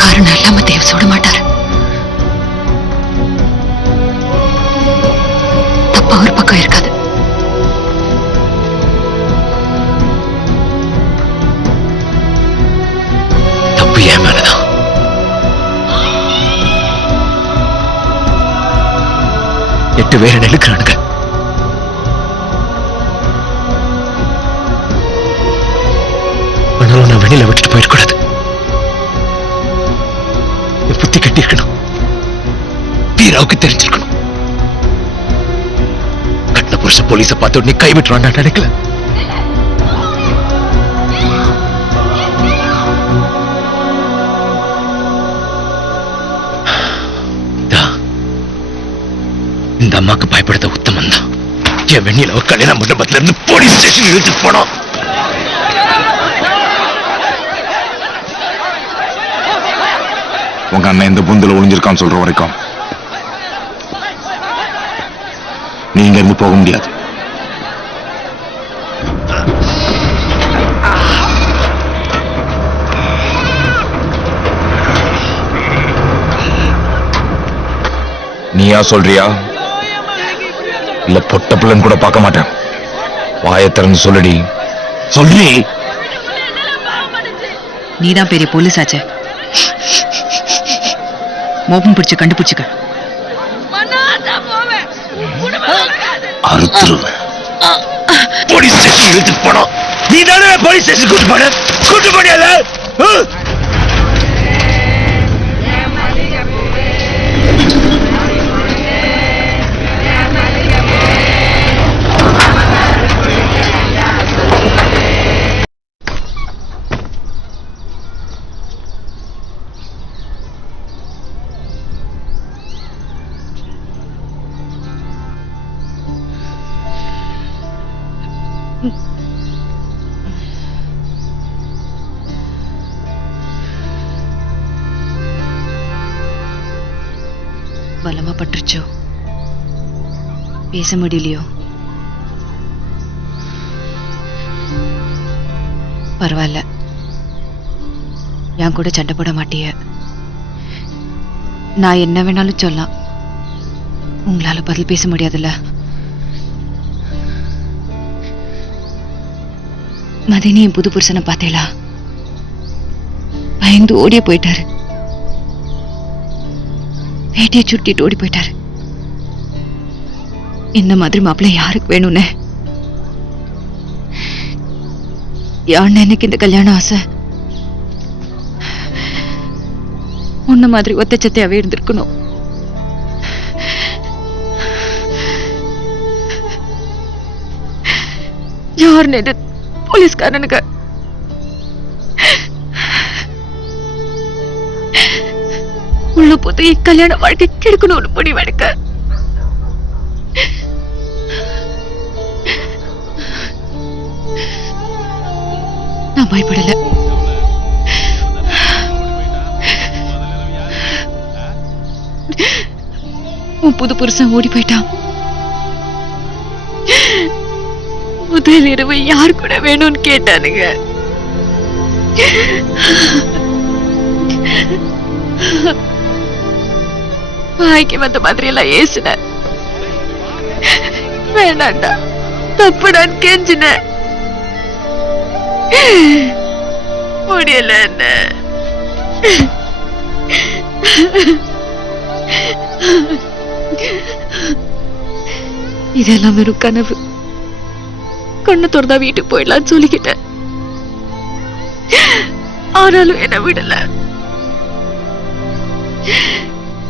காரணம் இல்லாம தேவ சுட மாட்டாரு. தப்பா ஒரு பக்கம் இருக்காது. தப்பு ஏன் மேலதான். எட்டு பேரை நெருக்கிறானுங்க. ஆனாலும் நான் வெளியில விட்டுட்டு போயிடக்கூடாது. புத்தி கட்டிருக்கணும். வீராவுக்கு தெரிஞ்சிருக்கணும். கட்டின புருஷ போலீஸ பார்த்த உடனே கைவிட்டுருவான் நான் நினைக்கல. இந்த அம்மாக்கு பயப்படுத்த உத்தமன் தான். என் வெண்ணில கல்யாண மண்டபத்துல இருந்து போலீஸ் ஸ்டேஷன் இழுத்துட்டு போனோம். உங்க அண்ணன் இந்த புந்துல ஒளிஞ்சிருக்கான்னு சொல்ற வரைக்கும் நீங்க இருந்து போக முடியாது. நீயா சொல்றியா இல்ல பொட்ட பிள்ளைன்னு கூட பார்க்க மாட்டேன். வாயை திறந்து சொல்லடி. சொல்லி. நீதான் பெரிய போலீஸ் ஆச்சே. மோப்பம் பிடிச்சு கண்டுபிடிச்சுக்க. அறுத்துருவேன். போலீஸ் ஸ்டேஷன் எடுத்துட்டு போனோம். நீ தானே போலீஸ் ஸ்டேஷன் கூட்டு போடியால. பலமா பட்டுருச்சோ, பேச முடியலையோ? பரவாயில்ல, என் கூட சண்டை போட மாட்டிய. நான் என்ன வேணாலும் சொல்லலாம், உங்களால பதில் பேச முடியாதுல்ல. மதினி என் புது புருஷனை பார்த்தேளா? பயந்து ஓடியே போயிட்டாரு. வேட்டியை சுட்டிட்டு ஓடி போயிட்டாரு. இந்த மாதிரி மாப்பிள்ளை யாருக்கு வேணும்னு யாருன்னு எனக்கு இந்த கல்யாணம் ஆசை. உன்ன மாதிரி ஒத்தச்சத்தையாவே இருந்திருக்கணும். யாருன்னு போலீஸ்காரனுக்கு உள்ள போது கல்யாண வாழ்க்கை கெடுக்கணும்னு முடிவெடுக்க நான் பயப்படல. உன் புது புருஷன் ஓடி போயிட்டான். முதல் இரவு யார் கூட வேணும்னு கேட்டானுங்க. வாய்க்கு வந்த மாதிரி எல்லாம் ஏசுன. வேணாண்டா, தப்புடான்னு கெஞ்சின. முடியல. என்ன இதெல்லாம் வெறும் கனவு. கண்ணு திறந்தா வீட்டுக்கு போயிடலான்னு சொல்லிக்கிட்டேன். ஆனாலும் என்ன விடல.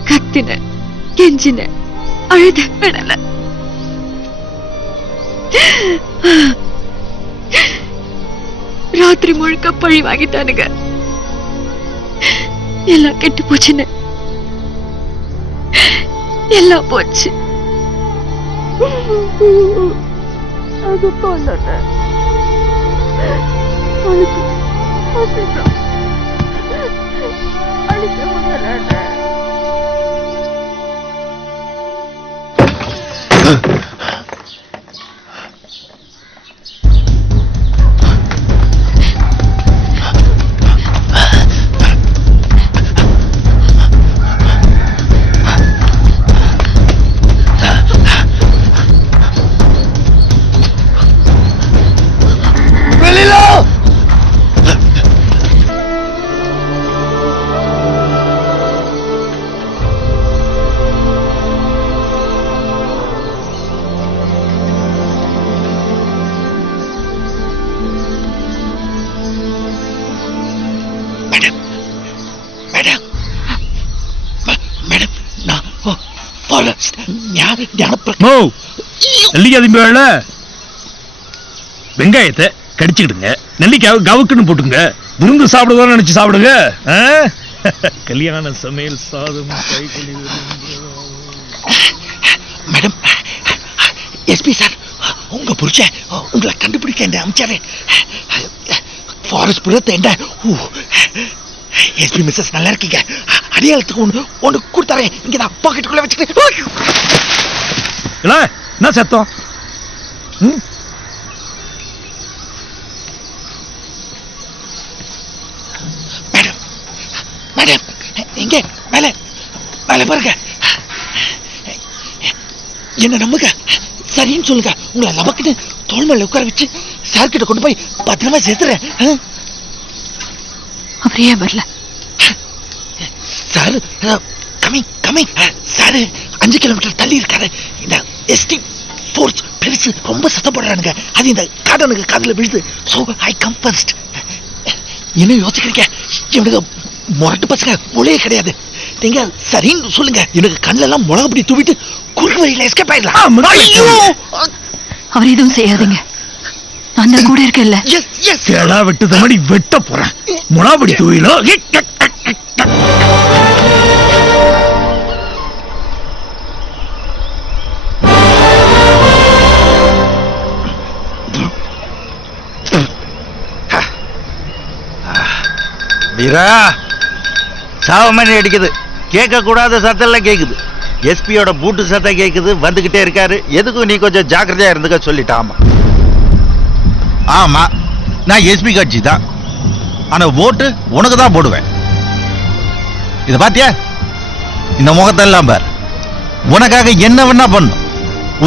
கத்தின, கெஞ்சின, அழுத, விடல. ராத்திரி முழுக்க பழி வாங்கிட்டானுங்க. எல்லாம் கெட்டு போச்சுன்னு. எல்லாம் போச்சு. அது போல அழிக்க முடியல. வெங்காயத்தை கடிச்சுக்கிடுங்க, நெல்லிக்காய் கவுக்குன்னு போட்டுங்க, விருந்து சாப்பிடுவோம் நினைச்சு சாப்பிடுங்க. கல்யாண சமையல் சாதம். மேடம், எஸ்பி சார், உங்க புருஷன் உங்களை கண்டுபிடிக்க என்ன அமைச்சாரு. ஃபாரஸ்ட் புறத்தை என்ன எஸ்பி மிஸ்ஸஸ் நல்லா இருக்கீங்க, அடையாளத்துக்கு ஒன்று கொடுத்தாரேன், இங்க நான் பாக்கெட்டுக்குள்ள வச்சுக்கிறேன். என்ன சத்தம்? மேடம், மேடம், இங்க மேல மேல பாருங்க. என்ன நம்புங்க, சரின்னு சொல்லுங்க. உங்களை நமக்குன்னு தோல் மேல உட்கார வச்சு சார் கிட்ட கொண்டு போய் பத்திரமா சேர்த்துறேன். அவரே வரல சார். கமிங் சார் 5 கிலோமீட்டர் தள்ளி இருக்காரு. இந்த எஸ்டி ஃபோர்ஸ் பெருசு ரொம்ப சத்தம் போடுறானுங்க. அது இந்த காடனுக்கு காதுல விழுது. So I come first. என்ன யோசிக்கிறீங்க? இவனுக்கு முரட்டு பசங்க மொழியே கிடையாது. நீங்க சரின்னு சொல்லுங்க. எனக்கு கண்ணெல்லாம் முளகப்படி தூவிட்டு குறுக்கு வழியில எஸ்கேப் ஆயிடலாம். அவர் எதுவும் செய்யாதீங்க. நான் தான் கூட இருக்கேன்ல. கேடா வெட்டு தமடி வெட்ட போறேன். முனாபடி தூயிலோ வீரா சாவமணி அடிக்குது. கேட்க கூடாத சத்தம்லாம் கேக்குது. எஸ்பியோட பூட்டு சத்தம் கேக்குது. வந்துகிட்டே இருக்காரு. எதுக்கும் நீ கொஞ்சம் ஜாக்கிரதையா இருந்துக்க சொல்லிட்டாமா. ஆமா, நான் எஸ்பி கட்சி தான். ஆனா ஓட்டு உனக்கு தான் போடுவேன். இத பாத்தியா? இந்த முகத்தெல்லாம் பார். உனக்காக என்ன வேணா பண்ணும்.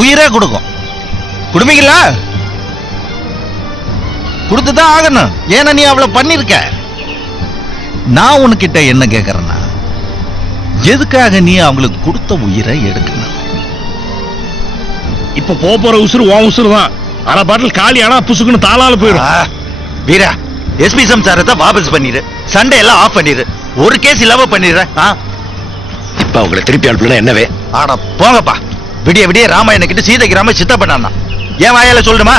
உயிரே கொடுக்கும். கொடுப்பீங்களா? கொடுத்துதான் ஆகணும். ஏன்னா நீ அவ்வளவு பண்ணிருக்க. நான் உனக்கிட்ட என்ன கேட்கறேன்னா, எதுக்காக நீ அவங்களுக்கு கொடுத்த உயிரை எடுக்கணும்? இப்ப போற உசுறு உன் உசுறு தான். அரை பாட்டில் காலி ஆனா புசுக்குன்னு தாளால போயிடும். வீரா, எஸ்பி சம்சாரத்தை வாபஸ் பண்ணிடு. சண்டே எல்லாம் ஆஃப் பண்ணிடு. ஒரு கேஸ் இல்லாம பண்ணிடுறேன். இப்ப அவங்களை திருப்பி அனுப்பலாம் என்னவே? ஆனா போங்கப்பா. விடிய விடிய ராமாயண கிட்ட சீதைக்கு ராம சித்த பண்ணானா? ஏன் வாயால சொல்லணுமா?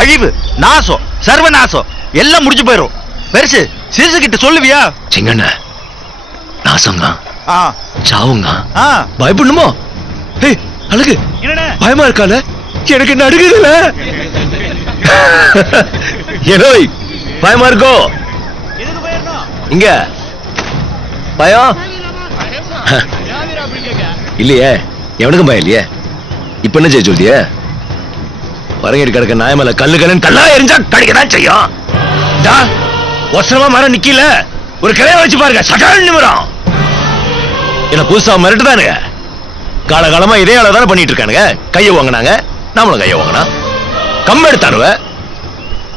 அழிவு, நாசம், சர்வநாசம் எல்லாம் முடிஞ்சு போயிடும். பெருசு சிறுசு கிட்ட சொல்லுவியா? சிங்கண்ண நாசங்க சாவுங்க. பயப்படணுமோ? அழகு பயமா இருக்கால? எனக்கு நடுங்குதுல. ஏனோ பயமா இருக்கோ? இங்க பயம் இல்லையே. எவனுக்கும் பயம் இல்லையே. இப்ப என்ன செய்ய சொல்லிய? வரங்கிட்டு கிடக்க நாய மேல கல்லு கல்லு கல்லா எரிஞ்சா கடிக்கதான் செய்யும். ஒசரமா மரம் நிக்கல. ஒரு கிளைய வச்சு பாருங்க, சகல் நிமிரம். என்ன புதுசா மிரட்டுதானுங்க? காலகாலமா இதே அளவுதானே பண்ணிட்டு இருக்கானுங்க. கைய வாங்கினாங்க, நாமளும் கைய வாங்கினா. கம்பு எடுத்தானுவ,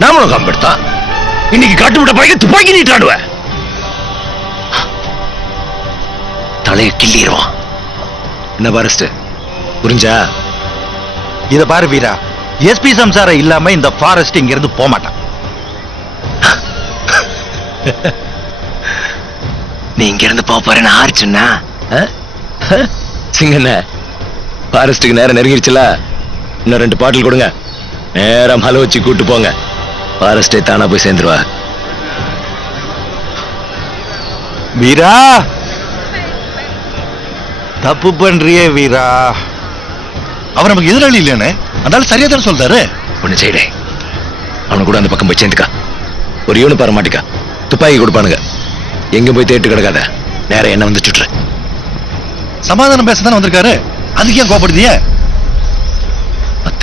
நாமளும் கம்பு எடுத்தான். இன்னைக்கு காட்டு விட்ட பையன் துப்பாக்கி நீட்டாடுவ. தலைய கிள்ளிடுவான். என்ன பாரஸ்ட் புரிஞ்சா? இத பாரு வீரா, எஸ்பி சம்சாரம் இல்லாம இந்த ஃபாரஸ்ட் இங்க இருந்து போக மாட்டான். நீ இங்க இருந்து போறேன்னு ஆர்ச்சுன்னா சிங்கண்ண ஃபாரஸ்டுக்கு நேரம் நெருங்கிருச்சுல. இன்னும் 2 பாட்டில் கொடுங்க. நேரம் ஹலோ வச்சு கூட்டு போங்க. ஃபாரஸ்டே தானா போய் சேர்ந்துருவா. வீரா, தப்பு பண்றியே வீரா. அவர் நமக்கு எதிராளி இல்லையானே, அதனால சரியா தானே சொல்றாரு. ஒண்ணு செய்டே, அவனை கூட அந்த பக்கம் போய் சேர்ந்துக்கா. ஒரு யூனிஃபார்ம் மாட்டிக்கா. துப்பாக்கி கொடுப்பானுங்க. எங்க போய் தேட்டு கிடக்காத. நேரம் என்ன வந்து சுற்று. சமாதானம் பேசத்தானே வந்திருக்காரு. அதுக்கு ஏன் கோபப்படுதிய?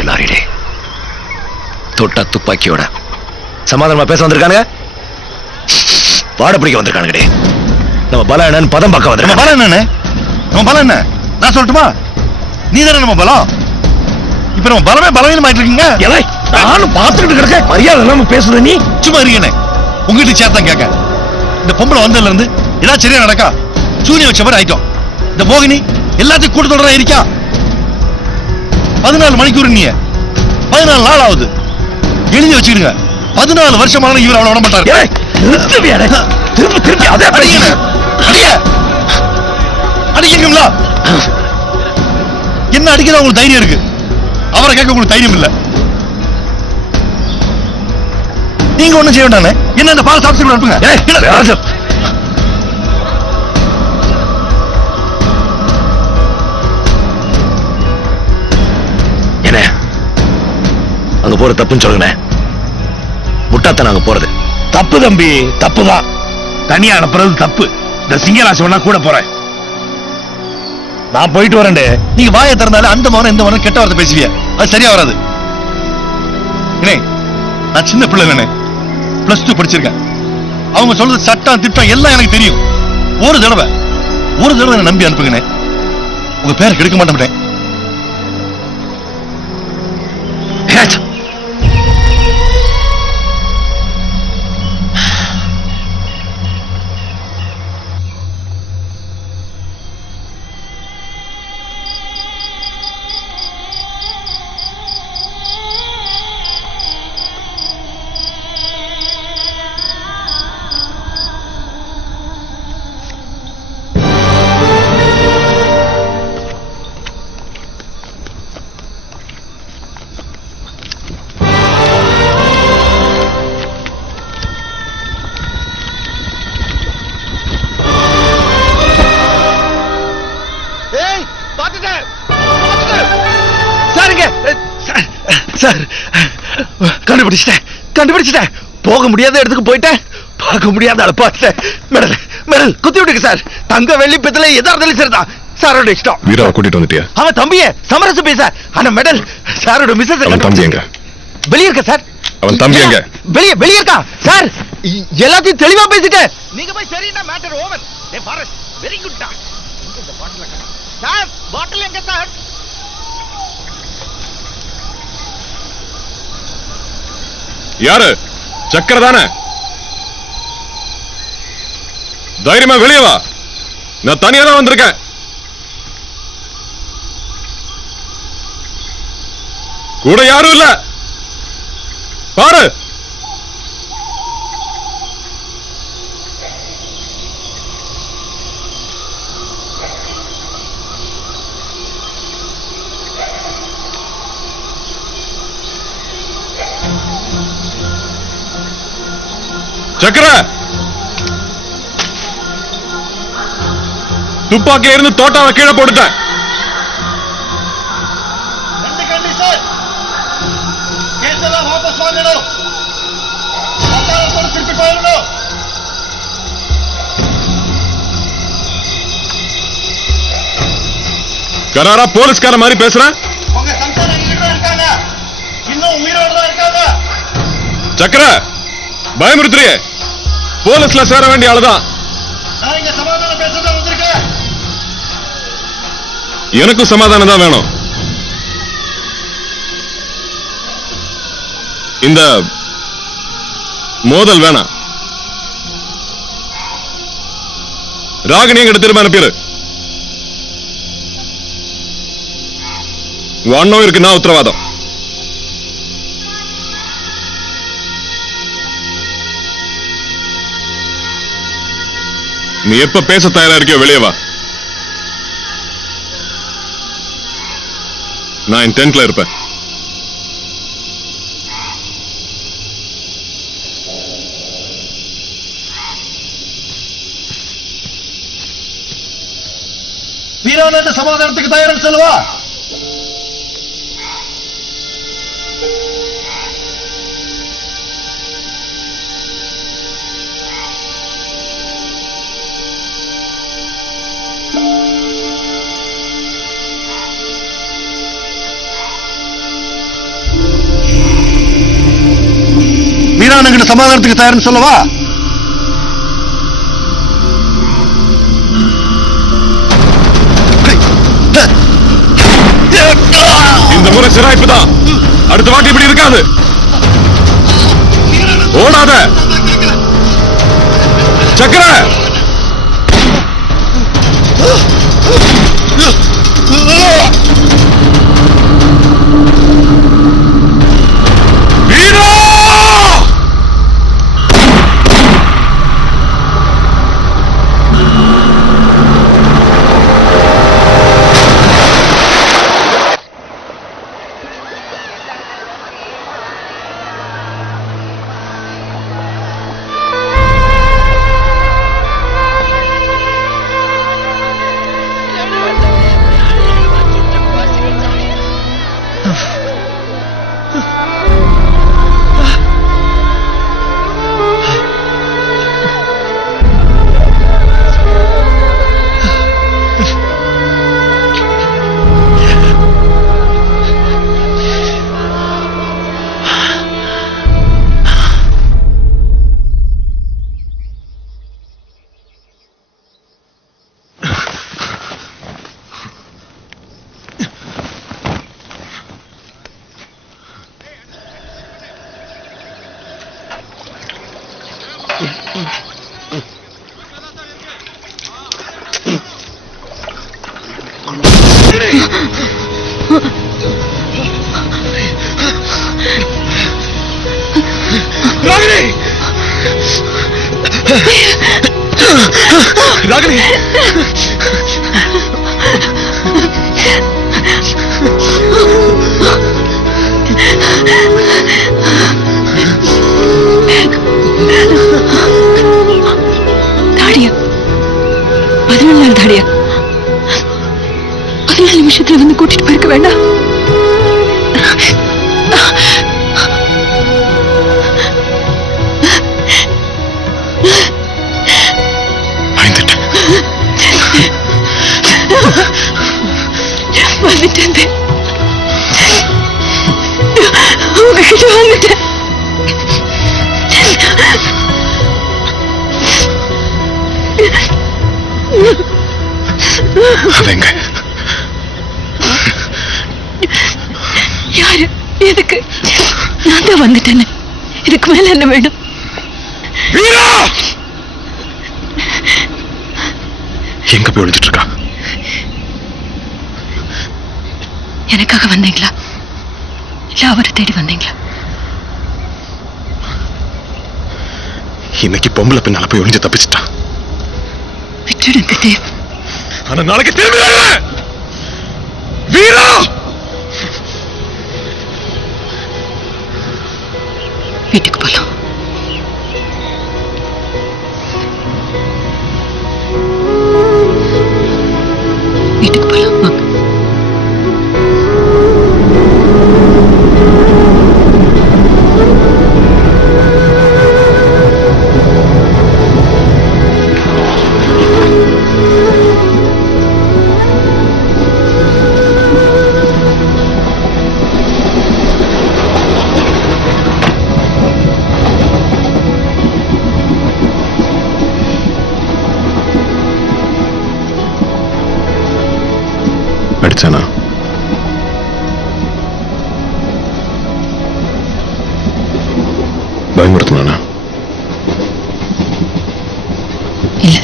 லாரிடே தொட்டா துப்பாக்கியோட சமாதானமா பேச வந்திருக்கானுங்க. வாட பிடிக்க வந்திருக்கானுங்கடே. நம்ம பலம் என்னன்னு பதம் பார்க்க வந்து. நம்ம பலம் என்னன்னு? நம்ம பலம் என்ன நான் சொல்லட்டுமா? நீ தானே நம்ம பலம். இப்ப நம்ம பலமே பலவீனம் ஆயிட்டு இருக்கீங்க. நானும் பார்த்துக்கிட்டு கிடக்க. மரியாதை இல்லாம பேசுற நீ. சும்மா இருக்கேனே. உங்ககிட்ட சேர்த்தான் கேட்க. இந்த பொம்பளை வந்ததுல இருந்து ஏதாவது சரியா நடக்கா? சூரிய வச்ச மாதிரி ஆயிட்டோம். இந்த மோகினி எல்லாத்தையும் கூட்டு தொடரா இருக்கா. 14 மணிக்கூர் நீ 14 நாள் ஆகுது. எழுதி வச்சுக்கிடுங்க. 14 வருஷமான இவர் அவளை விட மாட்டாரு. திருப்பி திருப்பி அதே அடிக்கீங்களா? என்ன அடிக்கிறதா உங்களுக்கு தைரியம் இருக்கு? அவரை கேட்க உங்களுக்கு தைரியம் இல்ல. நீங்க ஒண்ணும் செய்ய வேண்டானே. என்ன இந்த பால் சாப்பிட்டு அனுப்புங்க. என்ன அங்க போற தப்புன்னு சொல்லுங்க. முட்டாத்தான் அங்க போறது தப்பு தம்பி. தப்புதான். தனியா அனுப்புறது தப்பு. இந்த சிங்கராசி வேணா கூட போறேன். நான் போயிட்டு வரேன். நீங்க வாயை திறந்தாலும் அந்த மகன் இந்த மகன் கெட்ட வார்த்தை பேசுவிய. அது சரியா வராது. நான் சின்ன பிள்ளை இல்லைனே. +2 படிச்சிருக்கேன். அவங்க சொல்றது சட்டம் திட்டம் எல்லாம் எனக்கு தெரியும். ஒரு தடவை என்ன நம்பி அனுப்புங்கண்ணே. உங்க பேரை கெடுக்க மாட்டேன். சார் கண்டுபிடிச்சிட்டேன் போக முடியாத இடத்துக்கு போயிட்டேன் பார்க்க முடியாத ஆளை பார்த்துட்டேன் மெடல் குத்தி விட்டுக்கு சார் தங்க வெள்ளி பித்தளை எதா இருந்தாலும் சரிதான் சாரோட இஷ்டம் வீராவை கூட்டிட்டு வந்துட்டியா? அவன் தம்பிய சமரசம் பேச ஆனா மெடல் சாரோட மிஸ்ஸஸ் அவன் தம்பி எங்க? வெளிய இருக்க சார் அவன் தம்பி எங்க? வெளிய இருக்கா சார் எல்லாத்தையும் தெளிவா பேசிட்டேன் நீங்க போய் சரின்னா மேட்டர் ஓவர் ஏ ஃபாரஸ்ட் வெரி குட் டா இந்த பாட்டில சார் பாட்டில் எங்க சார் யாரு? சக்கர தானே? தைரியமா வெளியே வா. நான் தனியா தான் வந்திருக்கேன். கூட யாரும் இல்ல. பாரு. சக்கர துப்பாக்கில இருந்து தோட்டாவை கீழே போட்டுட்டேன். கராரா போலீஸ்கார மாதிரி பேசுறேன். சக்கர பயமுறுத்துறியே. போலீஸ்ல சேர வேண்டிய ஆளுதான். எனக்கும் சமாதானம் தான் வேணும். இந்த மோதல் வேணாம். ராகினி எங்கிட்ட திரும்ப அனுப்பிடு. ஒன்னும் இருக்கு நான் உத்தரவாதம். நீ எப்ப பேச தயாரா இருக்கியோ வெளியே வா. நான் டென்ட்ல இருப்பேன். வீரானந்த சமாதானத்துக்கு தயார் சொல்லுவா. வீரானங்கிட்ட சமாதானத்துக்கு தயார்னு சொல்லவா? இந்த முறை சிராய்ப்பு தான். அடுத்த வாட்டி இப்படி இருக்காது. ஓடாத சக்கர. வீரா ராகினி தாடியா 14 நாள் தாடியா 14 நிமிஷத்துல வந்து கூட்டிட்டு போயிருக்க வேண்டாம். அதெங்க யாரு எதுக்கு? நான் தான் வந்துட்டேன்னு. இதுக்கு மேல என்ன வேணும்? எங்க போய் ஒழிச்சிட்டு இருக்கா? எனக்காக வந்தீங்களா இல்ல அவரை தேடி வந்தீங்களா? இன்னைக்கு பொம்பளை பின்னால போய் ஒளிஞ்சு தப்பிச்சிட்டான். விட்டுடுங்க தேவ். ஆனா நாளைக்கு திரும்பி வருவேன். வீரா வீட்டுக்கு போலாம். வீட்டுக்கு போலாம் வாங்க. அடிச்சானா? பயமுறுத்தினானா? இல்ல.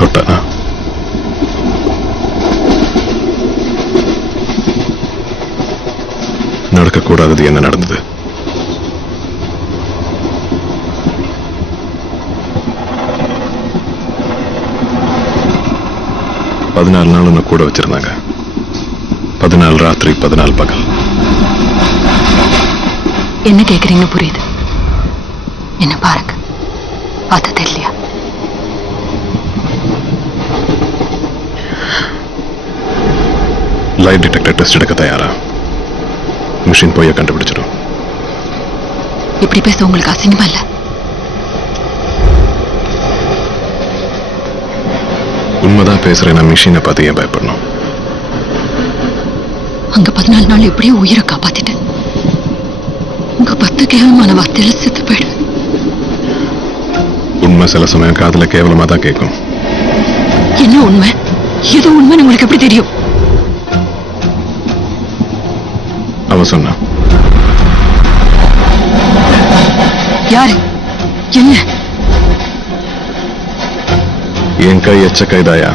தொட்டானா? நடக்கக்கூடாதது என்ன நடந்தது? பதினாலு நாள் உன்னை கூட வச்சிருந்தாங்க. 14 ராத்திரி 14 பகல். என்ன கேக்குறீங்க புரியுது. என்ன பாருங்க, பார்த்தது இல்லையா? லைட் டிடெக்டர் டெஸ்ட் எடுக்க தயாரா? மிஷின் போய் கண்டுபிடிச்சிடும். இப்படி பேச உங்களுக்கு அசிங்கமா இல்ல? உண்மைதான் பேசுறேன். நான் மிஷினை பார்த்து ஏன் பயப்படணும்? அங்க 14 நாள் எப்படியோ உயிரை காப்பாத்திட்டேன். உங்க 10 கேவலமான வார்த்தையில செத்து போயிடுவேன். உண்மை சில சமயம் காதுல கேவலமா தான் கேட்கும். என்ன உண்மை? ஏதோ உண்மைன்னு உங்களுக்கு எப்படி தெரியும்? அவன் சொன்னான். யாரு? என்ன? என் கை எச்ச கைதாயா,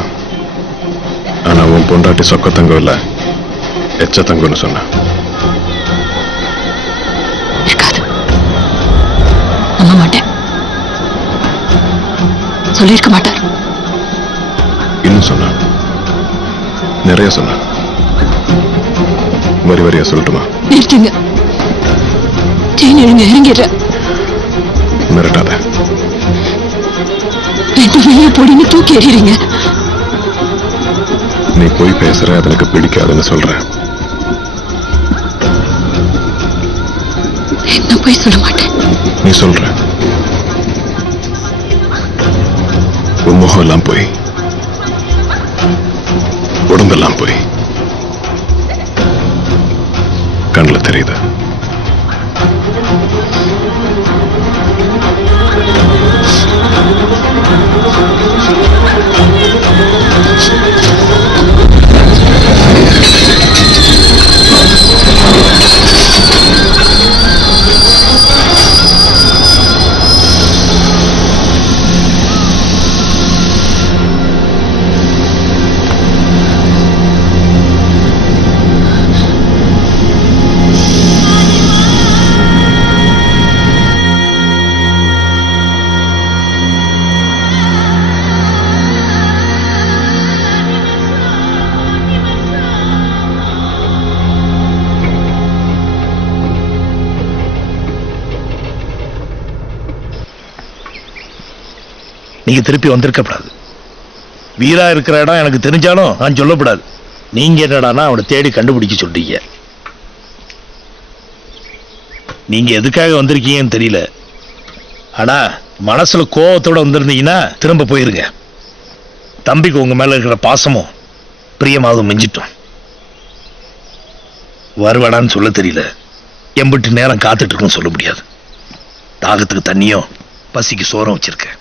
ஆனா உன் பொண்டாட்டி சொக்க தங்கம் இல்ல, எச்ச தங்கம்னு சொன்ன. இருக்காது, நம்ப மாட்டேன். சொல்லியிருக்க மாட்டார். இன்னும் சொன்ன, நிறைய சொன்ன. வரி வரியா சொல்லட்டுமா? நிறுத்துங்க. செயின் எழுங்க, இறங்கிடுற. மிரட்டாத. ரெண்டு வெளியே போடின்னு தூக்கி எறிறீங்க. நீ போய் பேசுற, அது எனக்கு பிடிக்காதுன்னு சொல்ற. என்ன போய் சொல்ல மாட்டேன். நீ சொல்ற. உன் முகம் எல்லாம் போய், உடம்பெல்லாம் போய் கண்ணில் தெரியுது. நீங்க திருப்பி வந்திருக்கப்படாது. வீரா இருக்கிற இடம் எனக்கு தெரிஞ்சாலும் நான் சொல்லப்படாது. நீங்க என்னடானா அவனை தேடி கண்டுபிடிக்க சொல்றீங்க. நீங்க எதுக்காக வந்திருக்கீங்கன்னு தெரியல. ஆனா மனசுல கோவத்தோட வந்திருந்தீங்கன்னா திரும்ப போயிருங்க. தம்பிக்கு உங்க மேல இருக்கிற பாசமும் பிரியமாவது மிஞ்சிட்டோம். வருவாடான்னு சொல்ல தெரியல. எம்பிட்டு நேரம் காத்துட்டு இருக்குன்னு சொல்ல முடியாது. தாகத்துக்கு தண்ணியும் பசிக்கு சோறும் வச்சிருக்கேன்.